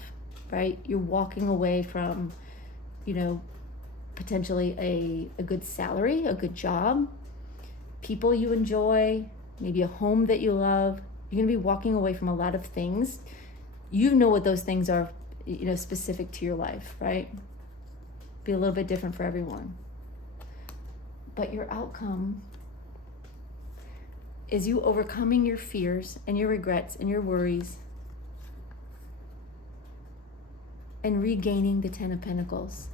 right? You're walking away from, potentially a good salary, a good job, people you enjoy, maybe a home that you love. You're going to be walking away from a lot of things. You know what those things are, specific to your life, right? Be a little bit different for everyone. But your outcome is you overcoming your fears and your regrets and your worries and regaining the Ten of Pentacles.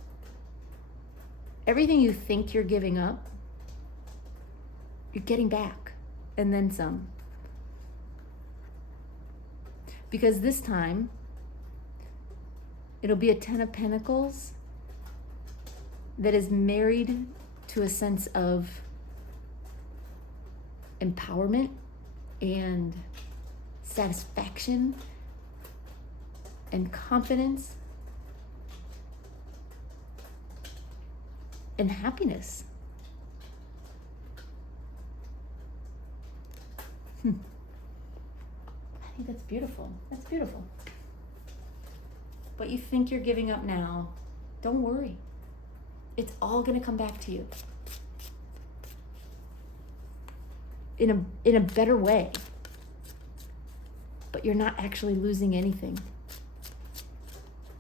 Everything you think you're giving up, you're getting back, and then some. Because this time, it'll be a Ten of Pentacles that is married to a sense of empowerment and satisfaction and confidence and happiness. I think that's beautiful. That's beautiful. What you think you're giving up now, don't worry. It's all going to come back to you in a better way. But you're not actually losing anything.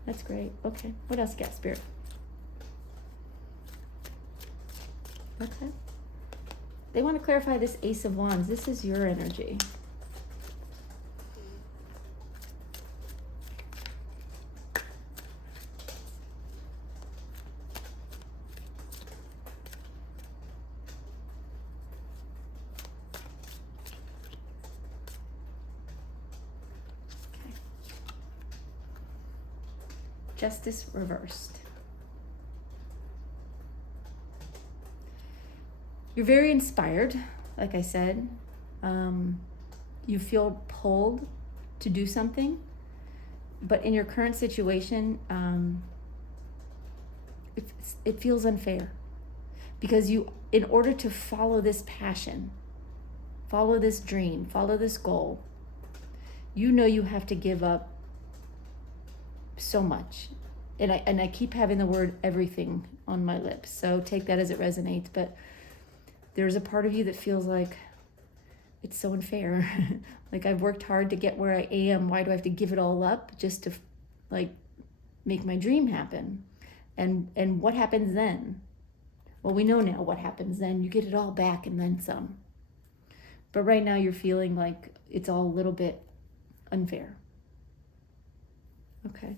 That's great. Okay. What else, got, Spirit? Okay. They want to clarify this Ace of Wands. This is your energy. Justice reversed. You're very inspired, like I said. You feel pulled to do something, but in your current situation, it feels unfair because in order to follow this passion, follow this dream, follow this goal, you have to give up so much. And I keep having the word everything on my lips, so take that as it resonates. But there's a part of you that feels like it's so unfair. Like, I've worked hard to get where I am. Why do I have to give it all up just to make my dream happen? And what happens then? Well, we know now what happens then. You get it all back and then some. But right now you're feeling like it's all a little bit unfair. Okay.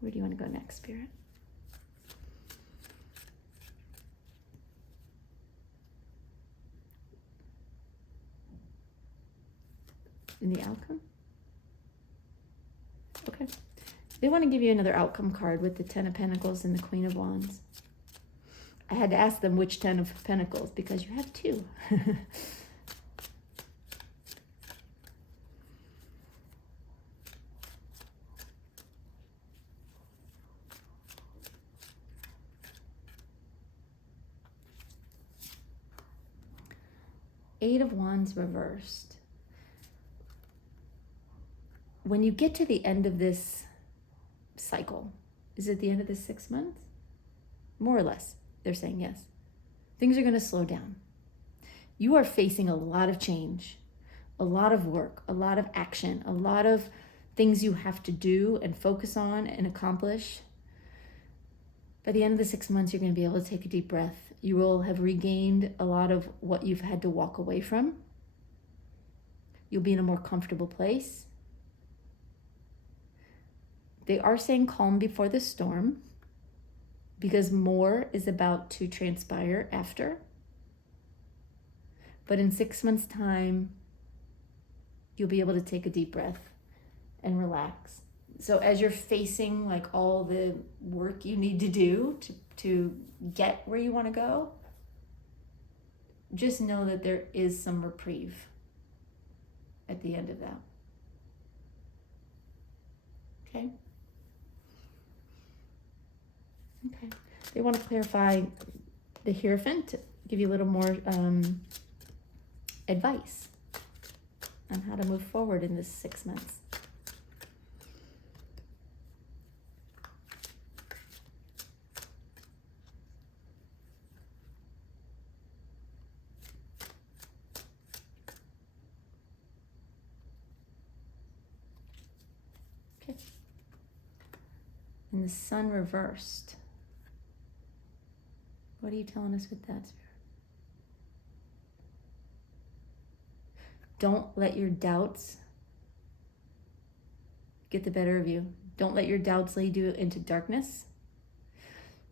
Where do you want to go next, Spirit? In the outcome? Okay. They want to give you another outcome card with the Ten of Pentacles and the Queen of Wands. I had to ask them which Ten of Pentacles because you have two. Eight of Wands reversed. When you get to the end of this cycle, is it the end of the 6 months? More or less, they're saying yes. things are going to slow down. You are facing a lot of change, a lot of work, a lot of action, a lot of things you have to do and focus on and accomplish. By the end of the 6 months, you're going to be able to take a deep breath. You will have regained a lot of what you've had to walk away from. You'll be in a more comfortable place. They are saying calm before the storm, because more is about to transpire after. But in 6 months' time, you'll be able to take a deep breath and relax. So as you're facing like all the work you need to do to get where you want to go, just know that there is some reprieve at the end of that. Okay? Okay. They want to clarify the Hierophant, give you a little more advice on how to move forward in this 6 months. Okay. And the Sun reversed. What are you telling us with that, Spirit? Don't let your doubts get the better of you. Don't let your doubts lead you into darkness.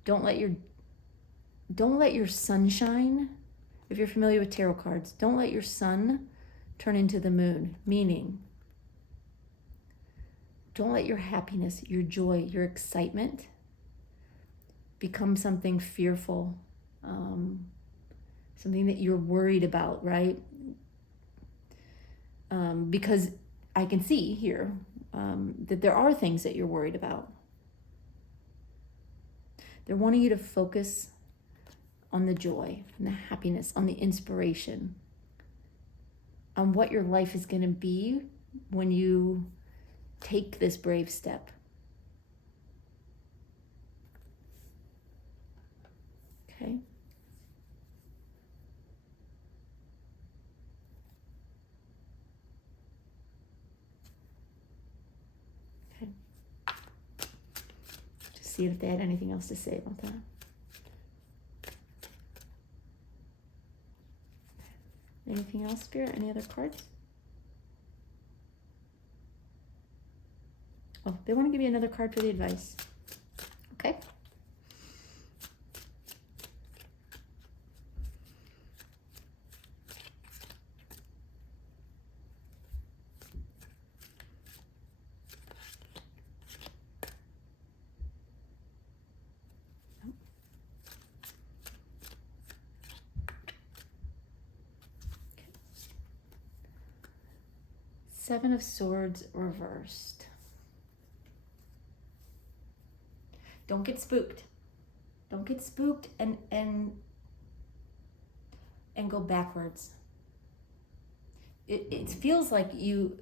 Don't let your sunshine, if you're familiar with tarot cards, don't let your sun turn into the moon, meaning don't let your happiness, your joy, your excitement become something fearful, something that you're worried about, right? Because I can see here that there are things that you're worried about. They're wanting you to focus on the joy, and the happiness, on the inspiration, on what your life is going to be when you take this brave step. Okay? Okay. Just see if they had anything else to say about that. Anything else, Spirit? Any other cards? Oh, they want to give you another card for the advice. Okay. Seven of Swords reversed. Don't get spooked. Don't get spooked and go backwards. It feels like you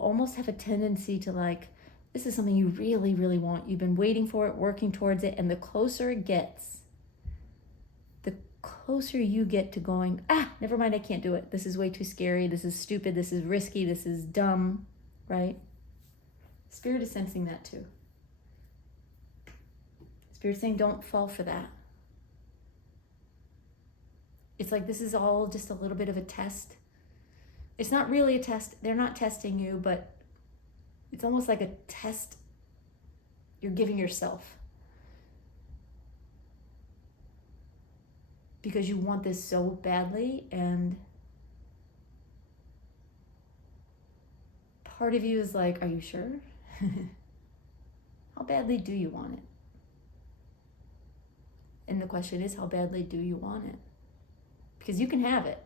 almost have a tendency to like, this is something you really, really want. You've been waiting for it, working towards it, and the closer it gets, the closer you get to going, never mind, I can't do it. This is way too scary. This is stupid. This is risky. This is dumb, right? Spirit is sensing that too. Spirit's saying, don't fall for that. It's like this is all just a little bit of a test. It's not really a test. They're not testing you, but it's almost like a test you're giving yourself. Because you want this so badly, and part of you is like, are you sure? How badly do you want it? And the question is, how badly do you want it? Because you can have it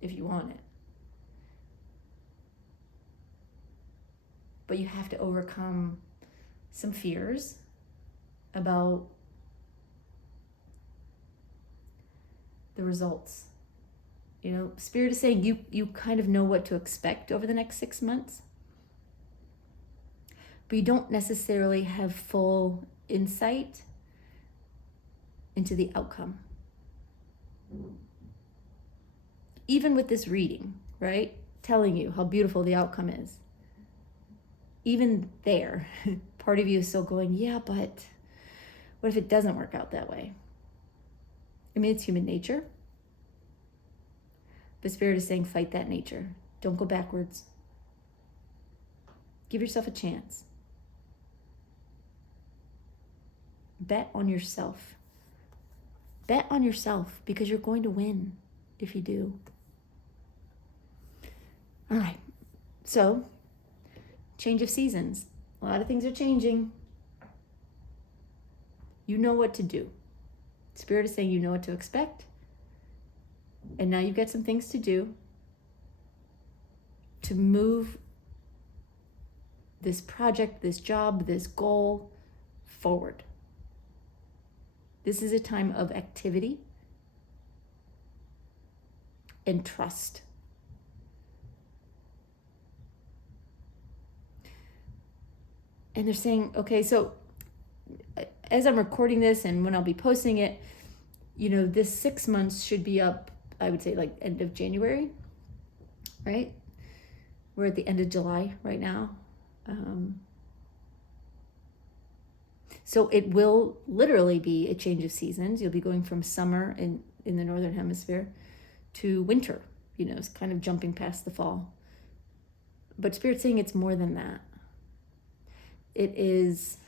if you want it. But you have to overcome some fears about the results. You know, Spirit is saying you kind of know what to expect over the next 6 months, but you don't necessarily have full insight into the outcome. Even with this reading, right? Telling you how beautiful the outcome is. Even there, part of you is still going, yeah, but what if it doesn't work out that way? I mean, it's human nature. But Spirit is saying, fight that nature. Don't go backwards. Give yourself a chance. Bet on yourself. Bet on yourself, because you're going to win if you do. All right. So, change of seasons. A lot of things are changing. You know what to do. Spirit is saying you know what to expect. And now you've got some things to do to move this project, this job, this goal forward. This is a time of activity and trust. And they're saying, okay, so as I'm recording this and when I'll be posting it, this 6 months should be up, I would say, like end of January, right? We're at the end of July right now. So it will literally be a change of seasons. You'll be going from summer in the Northern Hemisphere to winter. It's kind of jumping past the fall. But Spirit's saying it's more than that. It is...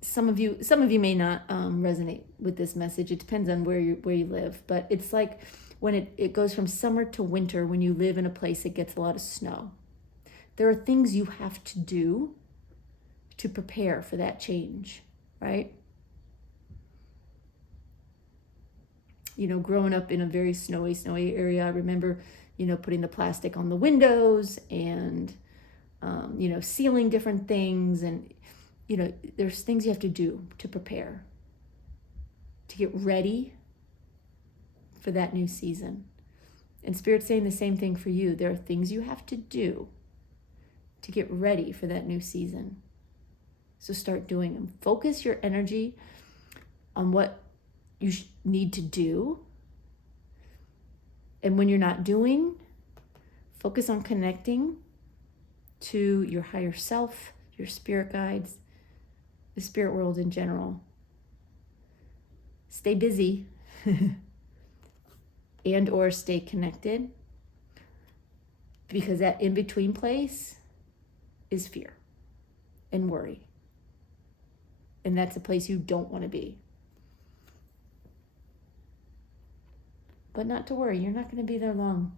Some of you may not resonate with this message. It depends on where you live. But it's like when it goes from summer to winter, when you live in a place that gets a lot of snow. There are things you have to do to prepare for that change, right? Growing up in a very snowy area, I remember, putting the plastic on the windows and, sealing different things. And, there's things you have to do to prepare, to get ready for that new season. And Spirit's saying the same thing for you. There are things you have to do to get ready for that new season. So start doing them. Focus your energy on what you need to do. And when you're not doing, focus on connecting to your higher self, your spirit guides, the spirit world in general. Stay busy and or stay connected, because that in-between place is fear and worry. And that's a place you don't want to be. But not to worry, you're not going to be there long.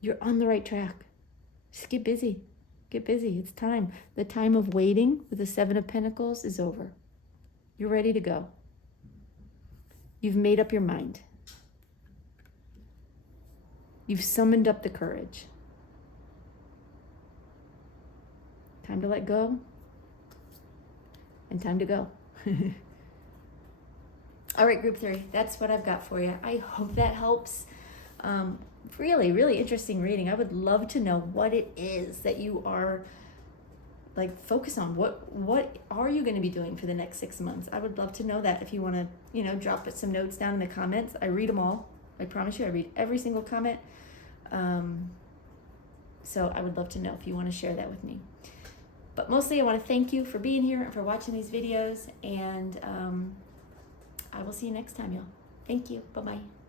You're on the right track. Just get busy. Get busy. It's time. The time of waiting with the 7 of Pentacles is over. You're ready to go. You've made up your mind. You've summoned up the courage. Time to let go. And time to go. All right, group 3. That's what I've got for you. I hope that helps. Really, really interesting reading. I would love to know what it is that you are focus on. What are you going to be doing for the next 6 months? I would love to know that. If you want to, drop some notes down in the comments. I read them all. I promise you, I read every single comment. So I would love to know if you want to share that with me. But mostly I want to thank you for being here and for watching these videos. And I will see you next time, y'all. Thank you. Bye-bye.